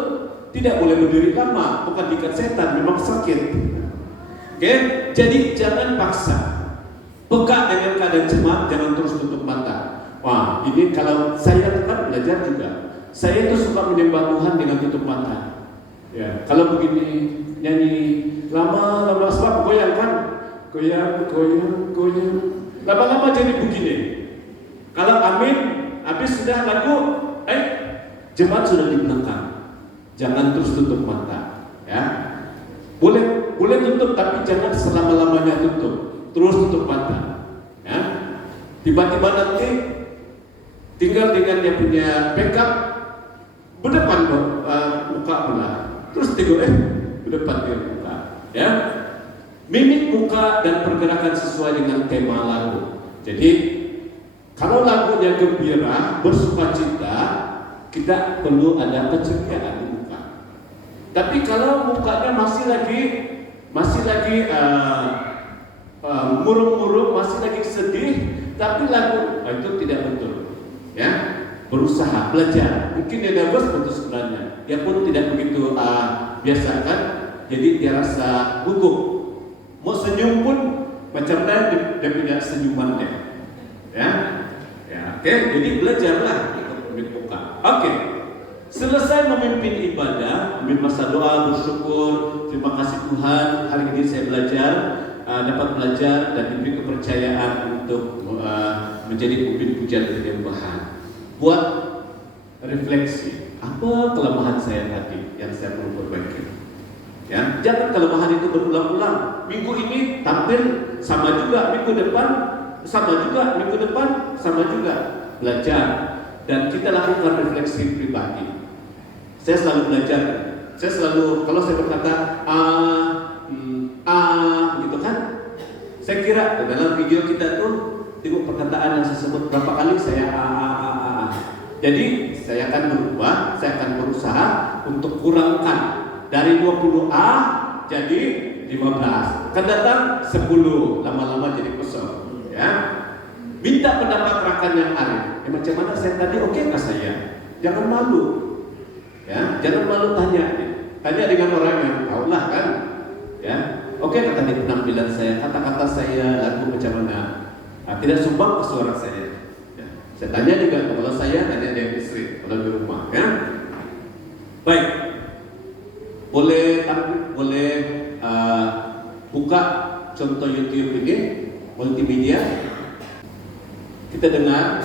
tidak boleh berdiri lama, bukan ikat setan, memang sakit. Oke, jadi jangan paksa. Peka dengan keadaan jemaat, jangan terus tutup mata. Wah, ini kalau saya kan belajar juga. Saya itu suka menyembah Tuhan dengan tutup mata. Ya, kalau begini nyanyi lama-lama sebab goyang kan, goyang. Lama-lama jadi begini. Kalau amin, habis sudah lagu, jemaat sudah di belakang. Jangan terus tutup mata, ya. Boleh tutup, tapi jangan selama-lamanya tutup. Terus tutup mata, ya. Tiba-tiba nanti tinggal dengan dia punya backup berdepan muka pula. Terus tengok berdepan dia muka, ya. Mimik muka dan pergerakan sesuai dengan tema lagu. Jadi kalau lagunya gembira, bersukacita, kita perlu ada keceriaan di muka. Tapi kalau mukanya masih lagi murung-murung, masih lagi sedih, tapi lagu itu tidak betul. Ya, berusaha belajar. Mungkin dia nervous betul sebenarnya. Dia pun tidak begitu biasa kan. Jadi dia rasa gugup. Mau senyum pun macam mana dia punya senyumannya. Ya, oke. Jadi belajarlah untuk memimpin muka. Oke. Selesai memimpin ibadah, memimpin masa doa, bersyukur, terima kasih Tuhan, hari ini saya belajar, dapat belajar dan diberi kepercayaan untuk menjadi pemimpin pujian penyembahan. Buat refleksi, apa kelemahan saya tadi yang saya perlu perbaiki? Ya, jangan kelemahan itu berulang-ulang. Minggu ini tampil sama juga, minggu depan sama juga, minggu depan sama juga. Belajar dan kita lakukan refleksi pribadi. Saya selalu belajar. Saya selalu kalau saya berkata gitu kan. Saya kira dalam video kita tuh tengok perkataan yang saya sebut berapa kali saya Jadi saya akan berubah, saya akan berusaha untuk kurangkan dari 20 jadi 15. Kan datang 10, lama-lama jadi kosong. Ya. Minta pendapat rekan yang arif. Macam mana saya tadi, oke nggak saya? Jangan malu. Ya, jangan malu tanya dengan orang yang tahu lah kan. Ya, oke kata di penampilan saya, kata-kata saya, lagu macam mana. Tidak sumbang ke suara saya. Ya. Saya tanya juga kalau saya tanya dia istri kalau di rumah, ya. contoh YouTube ini, multimedia, kita dengar,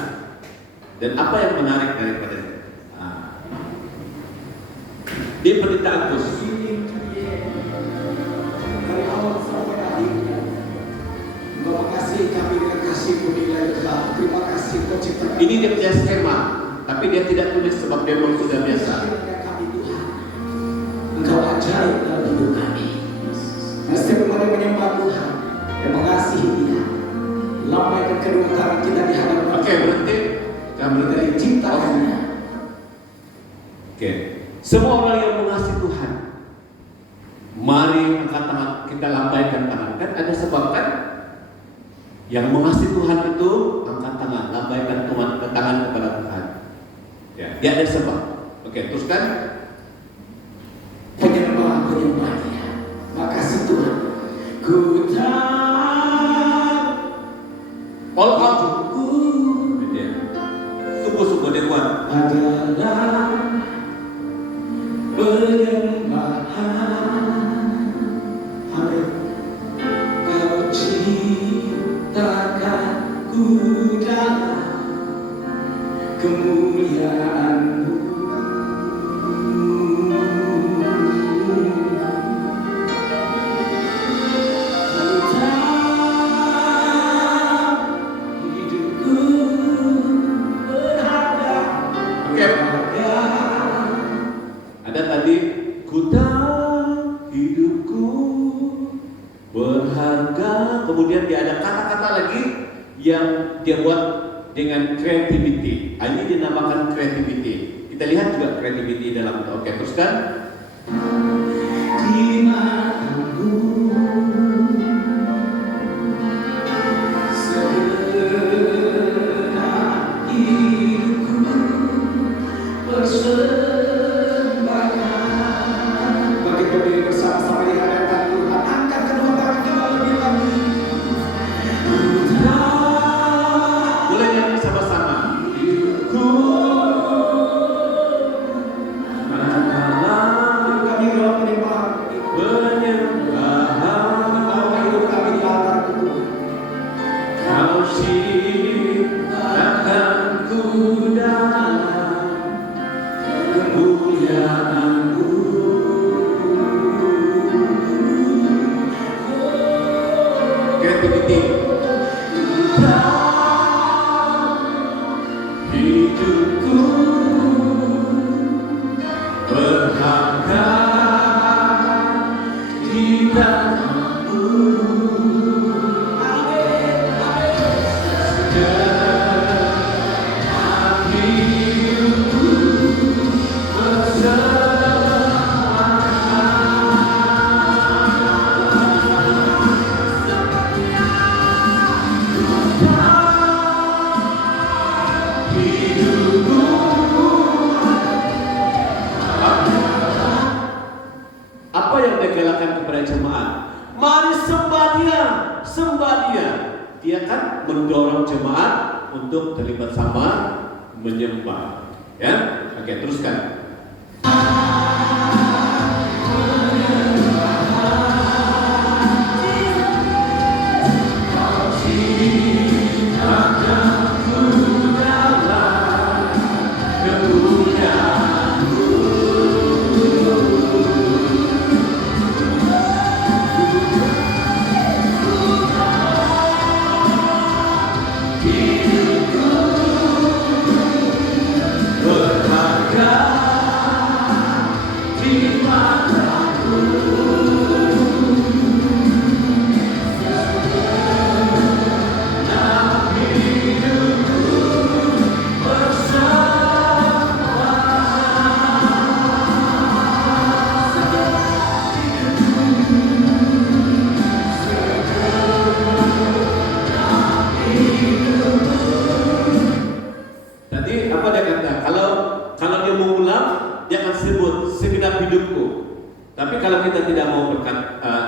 dan apa yang menarik daripada itu? Dia pendeta Agus. Dari awal sampai akhirnya, Bapak kasih kami dengan kasih-Mu nilai Tuhan. Terima kasih Kau ciptakan. Ini dia punya skema, tapi dia tidak tulis sebab dia memang sudah biasa. Kami Tuhan, Engkau ajaib dalam hidup kami. Setiap kali menyembah Tuhan dan mengasihi Dia, lambaikan kedua tangan kita di hadapan. Oke, berhenti. Kami Dari ciptaannya. Oke. Semua orang yang mengasihi Tuhan, mari angkat tangan, kita lambaikan tangan. Kan ada sebab kan? Yang mengasihi Tuhan itu angkat tangan, lambaikan tangan kepada Tuhan. Ya, dia ada sebab. Oke, teruskan. Penyembah Dia. Makasih Tuhan. Ku tahu All out. Ya. Sungguh-sungguh dia kuat. adalah penyembahan. Amin. Kau ciptakanku dalam kemuliaan-Mu. Ada tadi, ku tahu hidupku berharga. Kemudian dia ada kata-kata lagi yang dia buat dengan creativity. Ini dinamakan creativity. Kita lihat juga creativity dalam itu. Oke, teruskan. Di matamu segenap hidupku persembahkan. Bagi berdiri bersama-sama di hadapan Tuhan, angkat kedua tangan kita lebih lagi. Boleh nyanyi sama-sama. Hidupku adalah Kami dalam penyembahan, penyembahan. bawa hidup kami di altar Tuhan. Kau ciptakanku dalam kemuliaan-Mu. Creativity. Hidupku berharga di tangan-Mu. Apa yang dia galakan kepada jemaat? Mari sembah Dia, sembah Dia. Dia kan mendorong jemaat untuk terlibat sama menyembah. Ya, oke, teruskan. Tadi apa dia kata? Kalau dia mau ulang, dia akan sebut segenap hidupku. Tapi kalau kita tidak mau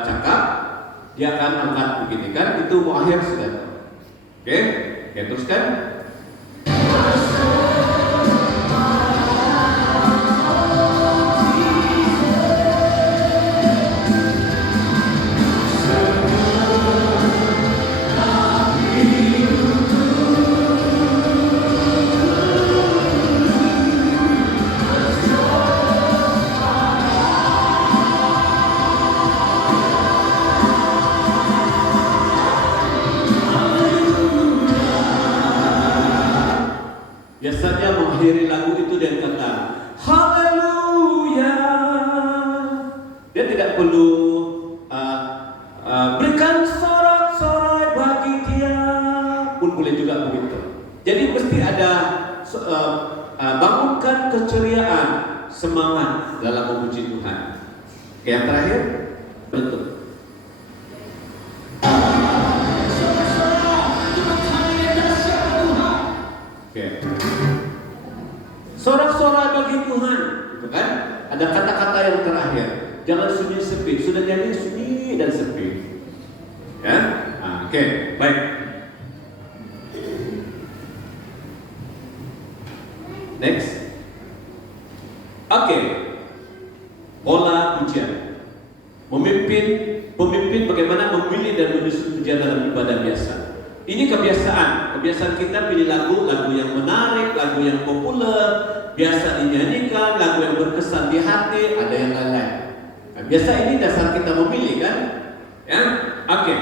cakap, dia akan angkat begini kan? Itu mau akhir sudah. Oke, teruskan. bangunkan keceriaan, semangat dalam memuji Tuhan. Yang terakhir, bentuk. Oke. Sorak-sorai bagi Tuhan, gitu kan? Ada kata-kata yang terakhir. Jangan sunyi sepi. Sudah jadi sunyi dan sepi. Ya, oke, baik. Next. Oke. Pola pujian. Pemimpin bagaimana memilih dan menyusun pujian dalam ibadah biasa. Ini kebiasaan kita pilih lagu yang menarik, lagu yang populer, biasa dinyanyikan, lagu yang berkesan di hati, ada yang lain-lain. Nah, biasa ini dasar kita memilih kan? Ya, oke.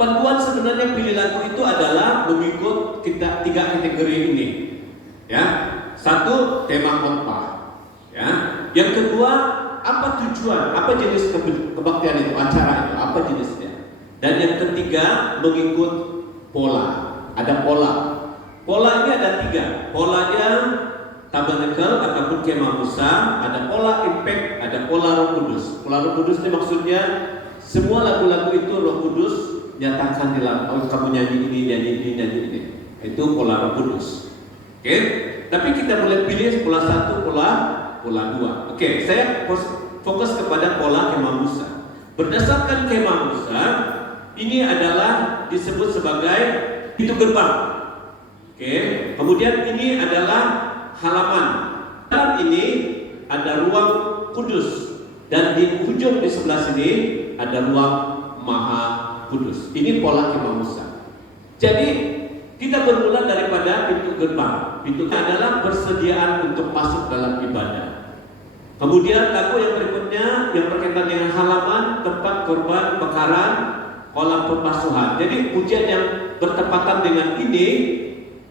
Panduan sebenarnya pilih lagu itu adalah mengikut kita 3 kategori ini. Ya, 1 tema khotbah. Ya, yang kedua apa tujuan, apa jenis kebaktian itu, acara itu, apa jenisnya. Dan yang ketiga mengikut pola. Ada pola. Pola ini ada 3. Pola yang tabernakel ataupun kemah Musa, ada pola impact, ada pola Roh Kudus. Pola Roh Kudus ini maksudnya semua lagu-lagu itu Roh Kudus nyatakan di dalam kamu nyanyi ini, nyanyi ini. Itu pola Roh Kudus. Oke? Tapi kita boleh pilih pola 1, pola 2. Oke, saya fokus kepada pola kemah Musa. Berdasarkan kemah Musa, ini adalah disebut sebagai pintu gerbang. Oke, kemudian ini adalah halaman. Dan ini ada ruang kudus. Dan di ujung di sebelah sini ada ruang maha kudus. Ini pola kemah Musa. Jadi kita bermula daripada pintu gerbang. Pintu adalah persediaan untuk masuk dalam ibadah. Kemudian lagu yang berikutnya yang berkaitan dengan halaman, tempat korban bakaran, kolam pembasuhan. Jadi pujian yang bertepatan dengan ini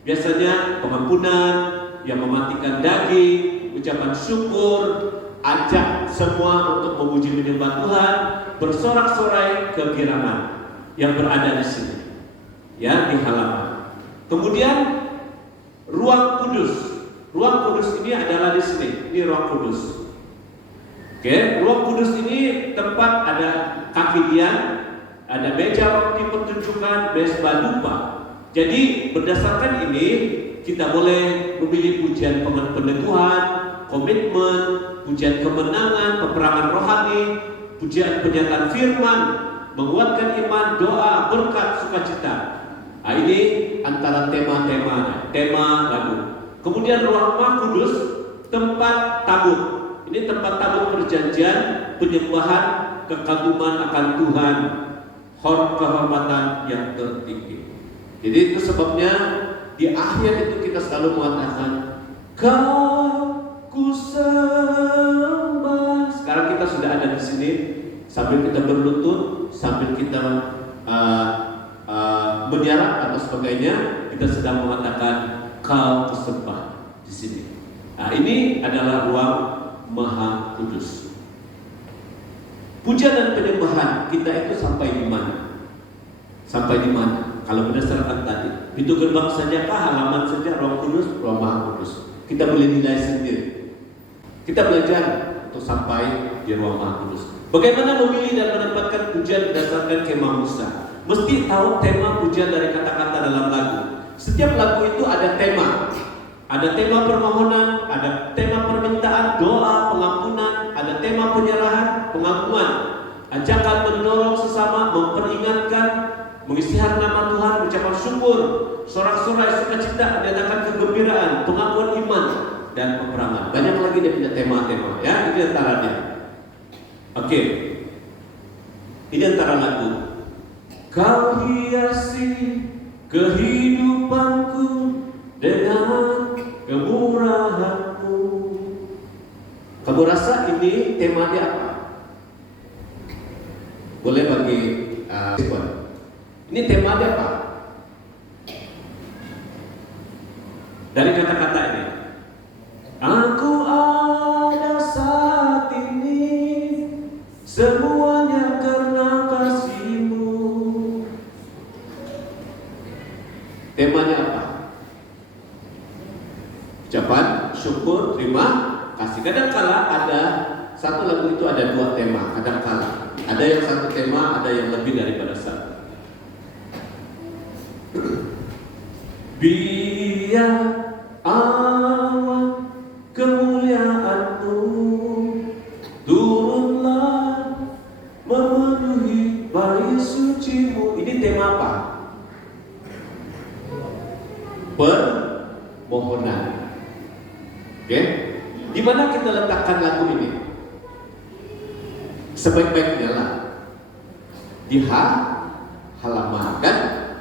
biasanya pengampunan, yang mematikan daging, ucapan syukur, ajak semua untuk memuji menyembah Tuhan, bersorak-sorai kegiraman yang berada di sini, ya, di halaman. Kemudian ruang kudus. Ruang kudus ini adalah di sini. Ini ruang kudus. Oke, ruang kudus ini tempat ada kaki dian, ada meja roti pertunjukan, mesbah dupa. Jadi berdasarkan ini kita boleh memilih pujian peneguhan, komitmen, pujian kemenangan, peperangan rohani, pujian penyataan firman, menguatkan iman, doa, berkat, sukacita. Nah, ini antara tema lagu. Kemudian ruang maha kudus, tempat tabut. Ini tempat tabut perjanjian, penyembahan, kekaguman akan Tuhan, kehormatan yang tertinggi. Jadi itu sebabnya di akhir itu kita selalu mengatakan Kau ku sembah. Sekarang kita sudah ada di sini sambil kita berlutut, sambil kita menyarak atau sebagainya, kita sedang mengatakan Kau ku sembah di sini. Nah, ini adalah ruang Maha Kudus. Pujian dan penyembahan kita itu sampai di mana? Sampai di mana? Kalau berdasarkan tadi, pintu gerbang saja kah, halaman saja, ruang kudus, ruang Maha Kudus. Kita boleh nilai sendiri. Kita belajar untuk sampai di ruang Maha Kudus. Bagaimana memilih dan menempatkan pujian berdasarkan kemah Musa? Mesti tahu tema pujian dari kata-kata dalam lagu. Setiap lagu itu ada tema. Ada tema permohonan, ada tema permintaan, doa, pengampunan, ada tema penyerahan, pengakuan, ajakan mendorong sesama, memperingatkan, mengisytiharkan nama Tuhan, ucapan syukur, sorak-sorai sukacita, menyatakan kegembiraan, pengakuan iman, dan peperangan. Banyak lagi dia punya tema-tema, ya, ini antaranya. Oke, ini antara lagu. Kau hiasi kehidupanku dengan kemurahan-Mu. Kamu rasa ini temanya apa? Boleh bagi ini temanya apa? Dari kata-kata ini, aku ada saat ini semuanya karena kasih-Mu. Temanya apa? Ucapan syukur, terima kasih. Kadang-kala ada satu lagu itu ada dua tema, kadang-kala ada yang satu tema, ada yang lebih daripada satu. Biar awan kemuliaan-Mu turunlah memenuhi bait suci-Mu. Ini tema apa? Permohonan. Oke? Di mana kita letakkan lagu ini? Sebaik-baiknya lah di halaman, kan?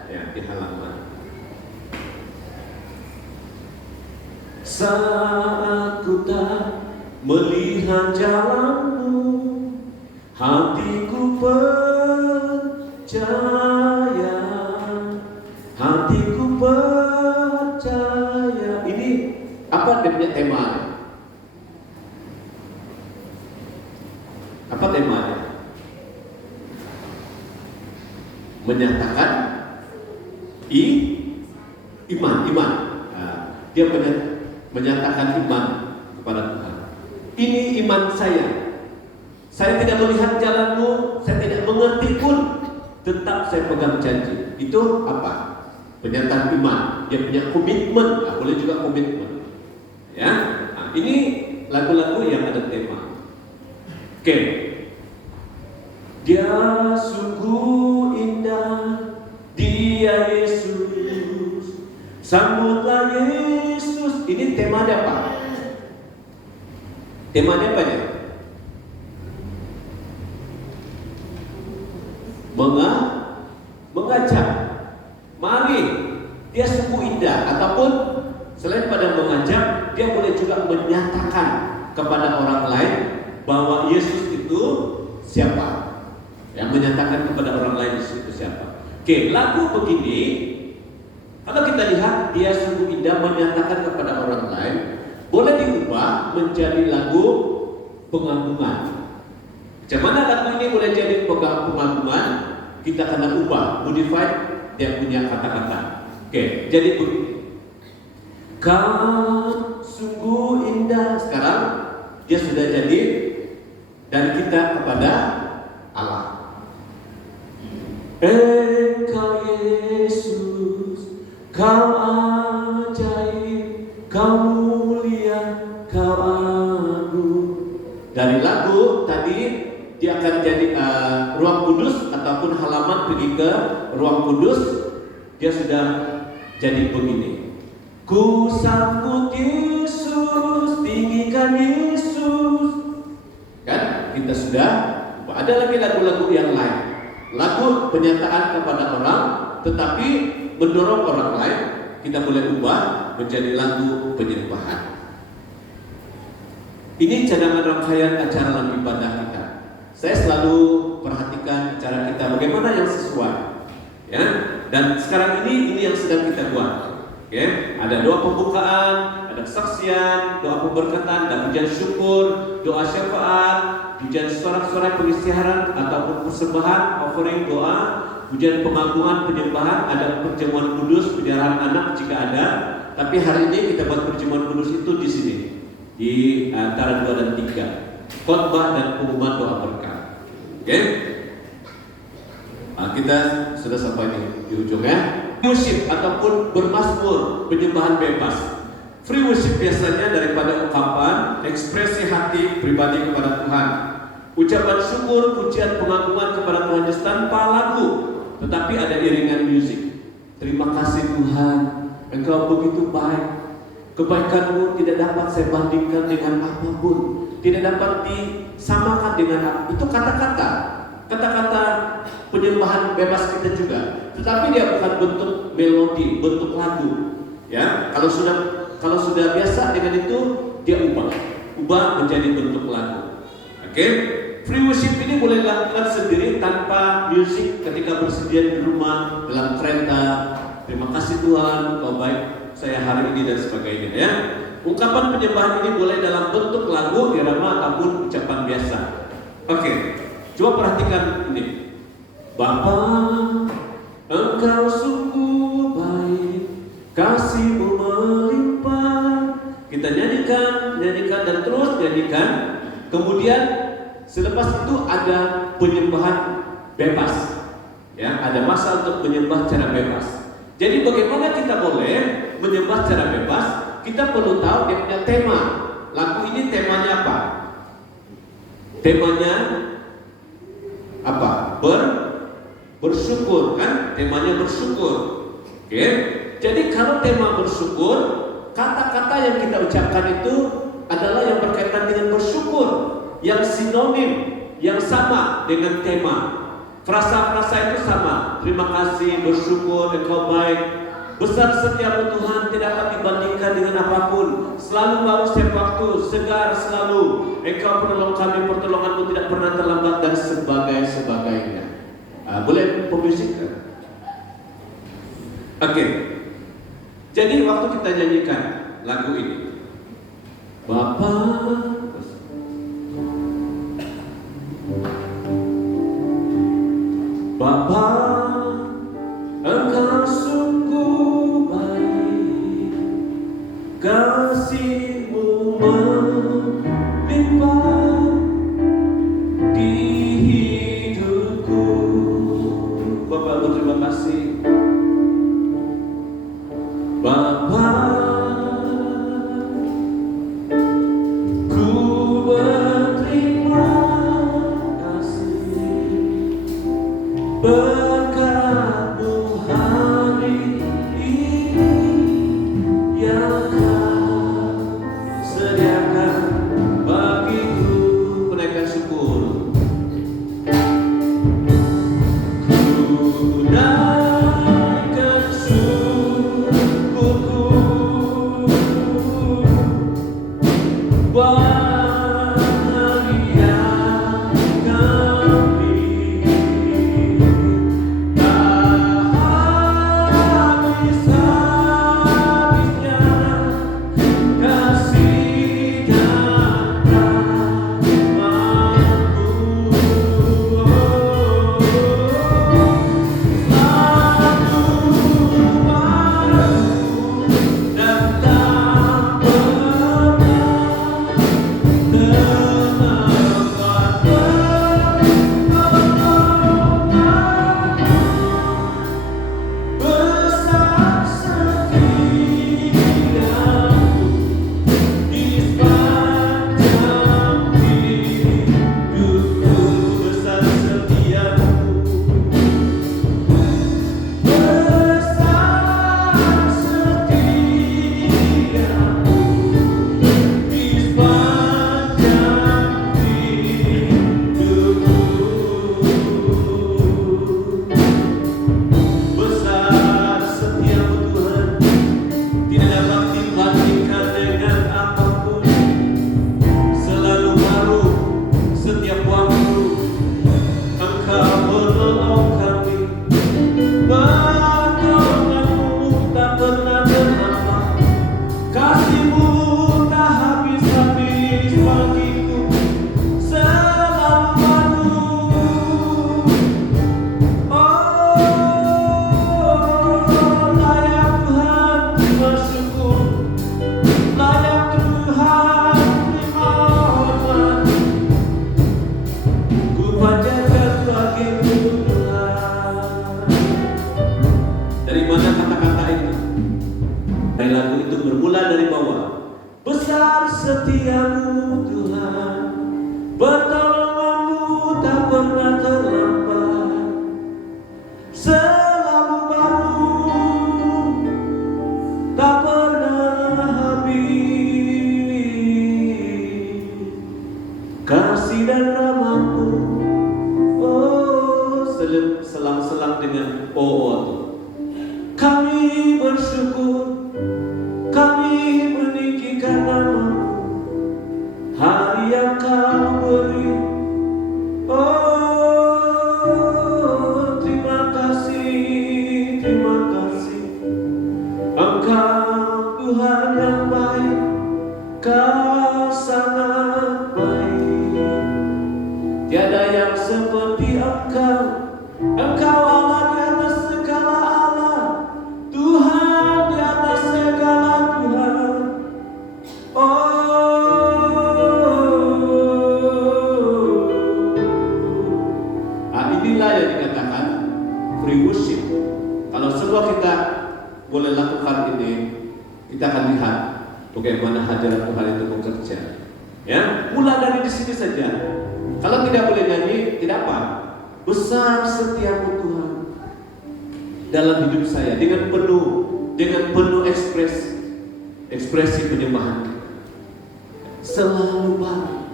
Ya, di halaman. Saat ku tak melihat jalan-Mu, hatiku percaya, hatiku percaya. Ini apa dia punya temanya? Apa temanya? Menyatakan iman. Nah, dia menyatakan iman kepada Tuhan. Ini iman saya. Saya tidak melihat jalan-Mu, saya tidak mengerti pun, tetap saya pegang janji. Itu apa? Pernyataan iman. Dia punya komitmen. Nah, boleh juga komitmen. Ya, nah, ini lagu-lagu yang ada tema. Oke. Dia sungguh indah, Dia Yesus, sambutlah Yesus. Ini temanya apa? Temanya apa ya? Mengajak. Mari. Dia sungguh indah. Ataupun selain pada mengajak, dia boleh juga menyatakan kepada orang lain bahwa Yesus itu siapa. Yang menyatakan kepada orang lain Yesus itu siapa. Oke, lagu begini, kalau kita lihat dia sungguh indah menyatakan kepada orang lain, boleh diubah menjadi lagu pengagungan. Bagaimana lagu ini boleh jadi pengagungan? Kita akan ubah, modify dia punya kata-kata. Oke, jadi begini. Kau sungguh indah. Sekarang dia sudah jadi dari kita kepada Allah. Engkau Yesus, Kau ajaib, Kau mulia, Kau agung. Dari lagu tadi dia akan jadi ruang kudus ataupun halaman pergi ke ruang kudus. Dia sudah jadi begini. Ku sambut Yesus, tinggikan Yesus. Kan kita sudah. Ada lagi lagu-lagu yang lain. Lagu pernyataan kepada orang, tetapi mendorong orang lain, kita boleh ubah menjadi lagu penyembahan. Ini cadangan rangkaian acara dalam ibadah kita. Saya selalu perhatikan acara kita bagaimana yang sesuai, ya. Dan sekarang ini yang sedang kita buat. Oke, ada doa pembukaan, ada kesaksian, doa pemberkatan, dan pujian syukur, doa syafaat, pujian sorak-sorai pengisiharan ataupun persembahan, offering doa, pujian pengagungan, penyembahan, ada perjamuan kudus, penyerahan anak jika ada. Tapi hari ini kita buat perjamuan kudus itu di sini, di antara 2 dan 3, khotbah dan pengumuman doa berkat. Oke, nah, kita sudah sampai di ujungnya. Worship ataupun bermazmur, penyembahan bebas. Free worship biasanya daripada ungkapan, ekspresi hati pribadi kepada Tuhan. Ucapan syukur, pujian, pengagungan kepada Tuhan Yesus tanpa lagu, tetapi ada iringan musik. Terima kasih Tuhan, Engkau begitu baik. Kebaikan-Mu tidak dapat saya bandingkan dengan apapun, tidak dapat disamakan dengan apa. Itu kata-kata penyembahan bebas kita juga. Tetapi dia bukan bentuk melodi, bentuk lagu. Ya, kalau sudah biasa dengan itu, dia ubah menjadi bentuk lagu. Oke, free worship ini boleh dilakukan sendiri tanpa musik ketika bersedia di rumah, dalam kereta. Terima kasih Tuhan, Kau baik saya hari ini dan sebagainya. Ya, ungkapan penyembahan ini boleh dalam bentuk lagu, irama ataupun ucapan biasa. Oke, coba perhatikan ini. Bapa, Engkau sungguh baik, kasih-Mu melimpah. Kita nyanyi nyanyikan dan terus nyanyikan. Kemudian selepas itu ada penyembahan bebas. Ya, ada masa untuk menyembah secara bebas. Jadi bagaimana kita boleh menyembah secara bebas? Kita perlu tahu dia punya tema. Lagu ini temanya apa? Temanya apa? Bersyukur kan? Temanya bersyukur. Oke. Jadi kalau tema bersyukur, kata-kata yang kita ucapkan itu adalah yang berkaitan dengan bersyukur, yang sinonim, yang sama dengan tema. Frasa-frasa itu sama. Terima kasih, bersyukur, Engkau baik. Besar setiap Tuhan, tidak dapat dibandingkan dengan apapun. Selalu baru setiap waktu, segar selalu. Engkau penolong kami, pertolonganmu tidak pernah terlambat, dan sebagainya. Boleh pemusikkan? Oke. Jadi waktu kita nyanyikan lagu ini, Bapa, Bapa, Engkau sungguh baik, kasih-Mu melimpah di hidupku. Bapak berterima kasih. Bapa, ku berterima kasih berkat-Mu hari ini yang Kau sediakan bagiku. Menaikkan syukur. Ku naikkan syukurku buat hari yang kami. Tak habis-habisnya kasih dan rahmat-Mu. Dari mana kata-kata itu? Dari lagu itu bermula dari bawah. Besar setiamu Tuhan, pertolonganmu tak pernah terlambat, selalu baru, tak pernah habis. Kasih dan rahmat-Mu, oh, selang-selang dengan oh. Kami bersyukur, kami meninggikan nama-Mu, hari yang Kau beri. Oh, semua kita boleh lakukan ini, kita akan lihat bagaimana hadirat Tuhan itu bekerja. Ya, mulai dari di sini saja. Kalau tidak boleh nyanyi, tidak apa. Besar setiamu Tuhan dalam hidup saya, dengan penuh ekspresi penyembahan kita. Selalu baru,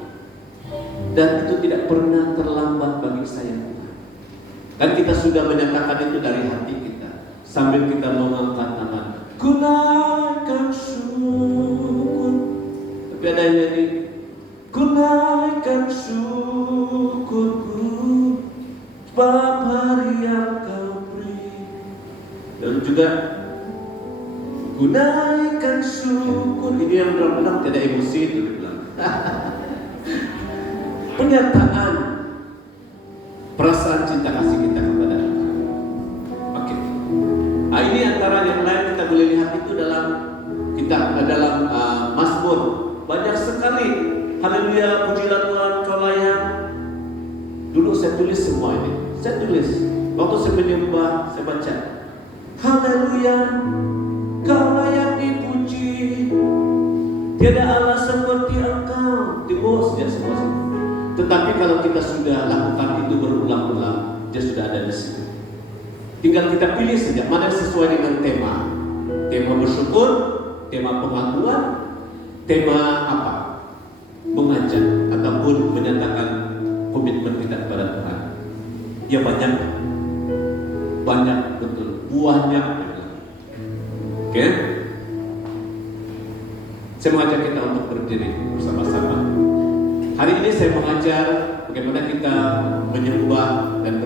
dan itu tidak pernah terlambat bagi saya Tuhan. Dan kita sudah menyatakan itu dari hati kita sambil kita mengangkat tangan. Ku naikkan syukur. Tapi ada yang nyanyi, ku naikkan syukurku Bapa yang kau beri. Dan juga ku naikkan syukur. Ini yang benar-benar tidak emosi itu dibilang. Penyataan perasaan cinta kasih kita kepada Tuhan. Oke. Nah, ini antara yang lain kita boleh lihat itu dalam Mazmur. Banyak sekali haleluya, pujilah Tuhan, kau layak. Dulu saya tulis semua ini. Saya tulis waktu saya menyembah, saya baca haleluya, kau layak dipuji. Tiada Allah seperti Engkau. Timur sejak semua itu. Tetapi kalau kita sudah lakukan itu berulang-ulang, dia sudah ada di situ. Tinggal kita pilih saja mana sesuai dengan tema. Tema bersyukur, tema pengakuan, tema apa? Mengajak ataupun menyatakan komitmen kita kepada Tuhan. Ya banyak betul, buahnya. Oke? Saya mengajak kita untuk berdiri bersama-sama. Hari ini saya mengajar bagaimana kita menyembah dan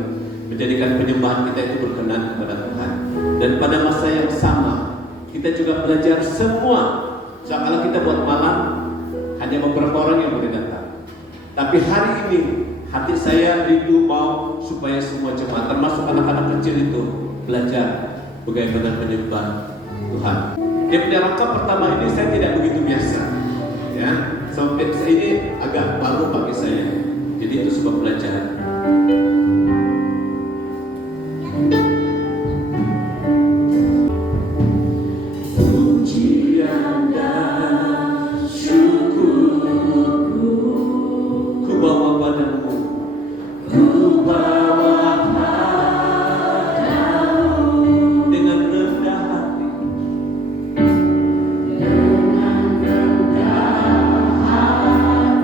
menjadikan penyembahan kita itu berkenan kepada Tuhan. Dan pada masa yang sama, kita juga belajar semua. Kalau kita buat malam, hanya beberapa orang yang boleh datang. Tapi hari ini, hati saya rindu mau supaya semua jemaat, termasuk anak-anak kecil itu, belajar bagaimana menyembah Tuhan. Dia punya rangka pertama ini saya tidak begitu biasa, ya. Sampai ini agak baru bagi saya. Jadi itu sebuah pelajaran. Pujian dan syukurku ku bawa padamu, ku bawa padamu dengan rendah hati. Dengan rendah hati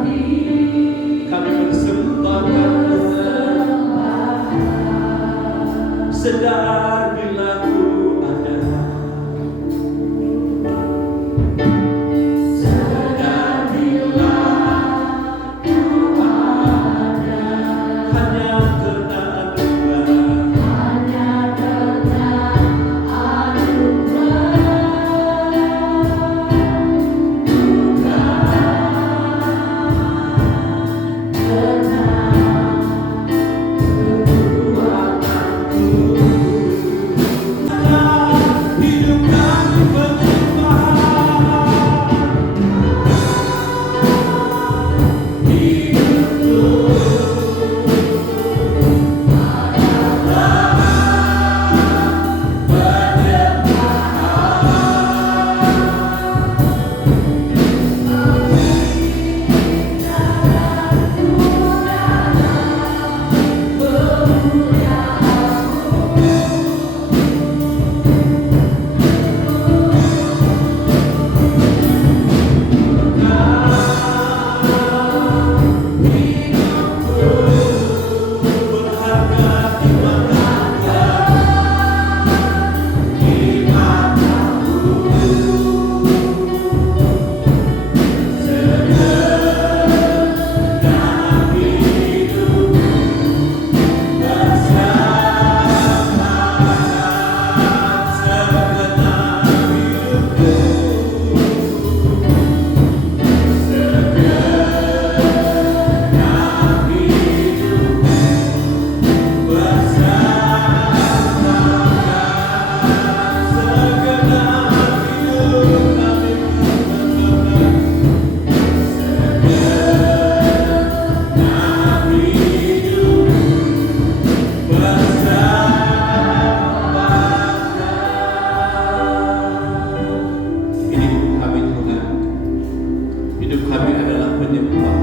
kami adalah penyembah.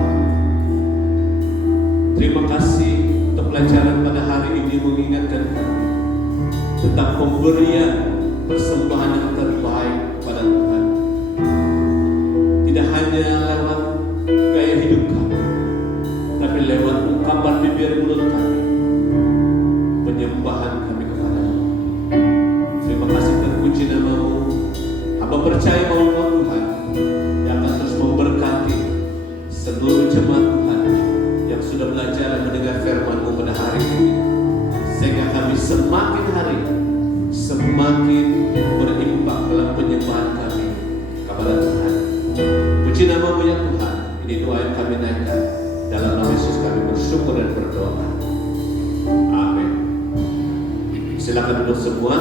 Terima kasih untuk pelajaran pada hari ini mengingatkan kami tentang pemberian persembahan yang terbaik kepada Tuhan. Tidak hanya lewat gaya hidup kami, tapi lewat ungkapan bibir mulut kami, penyembahan kami kepada-Mu. Terima kasih terpuji nama-Mu. Hamba percaya bahwa Engkau Tuhan yang akan terus memberkati seluruh jemaat Tuhan yang sudah belajar dan mendengar firman-Mu pada hari ini, sehingga kami semakin hari semakin berimbang dalam penyembahan kami kepada Tuhan. Puji nama-Mu ya Tuhan. Ini doa yang kami naikkan. Dalam nama Yesus kami bersyukur dan berdoa. Amin. Silakan duduk semua.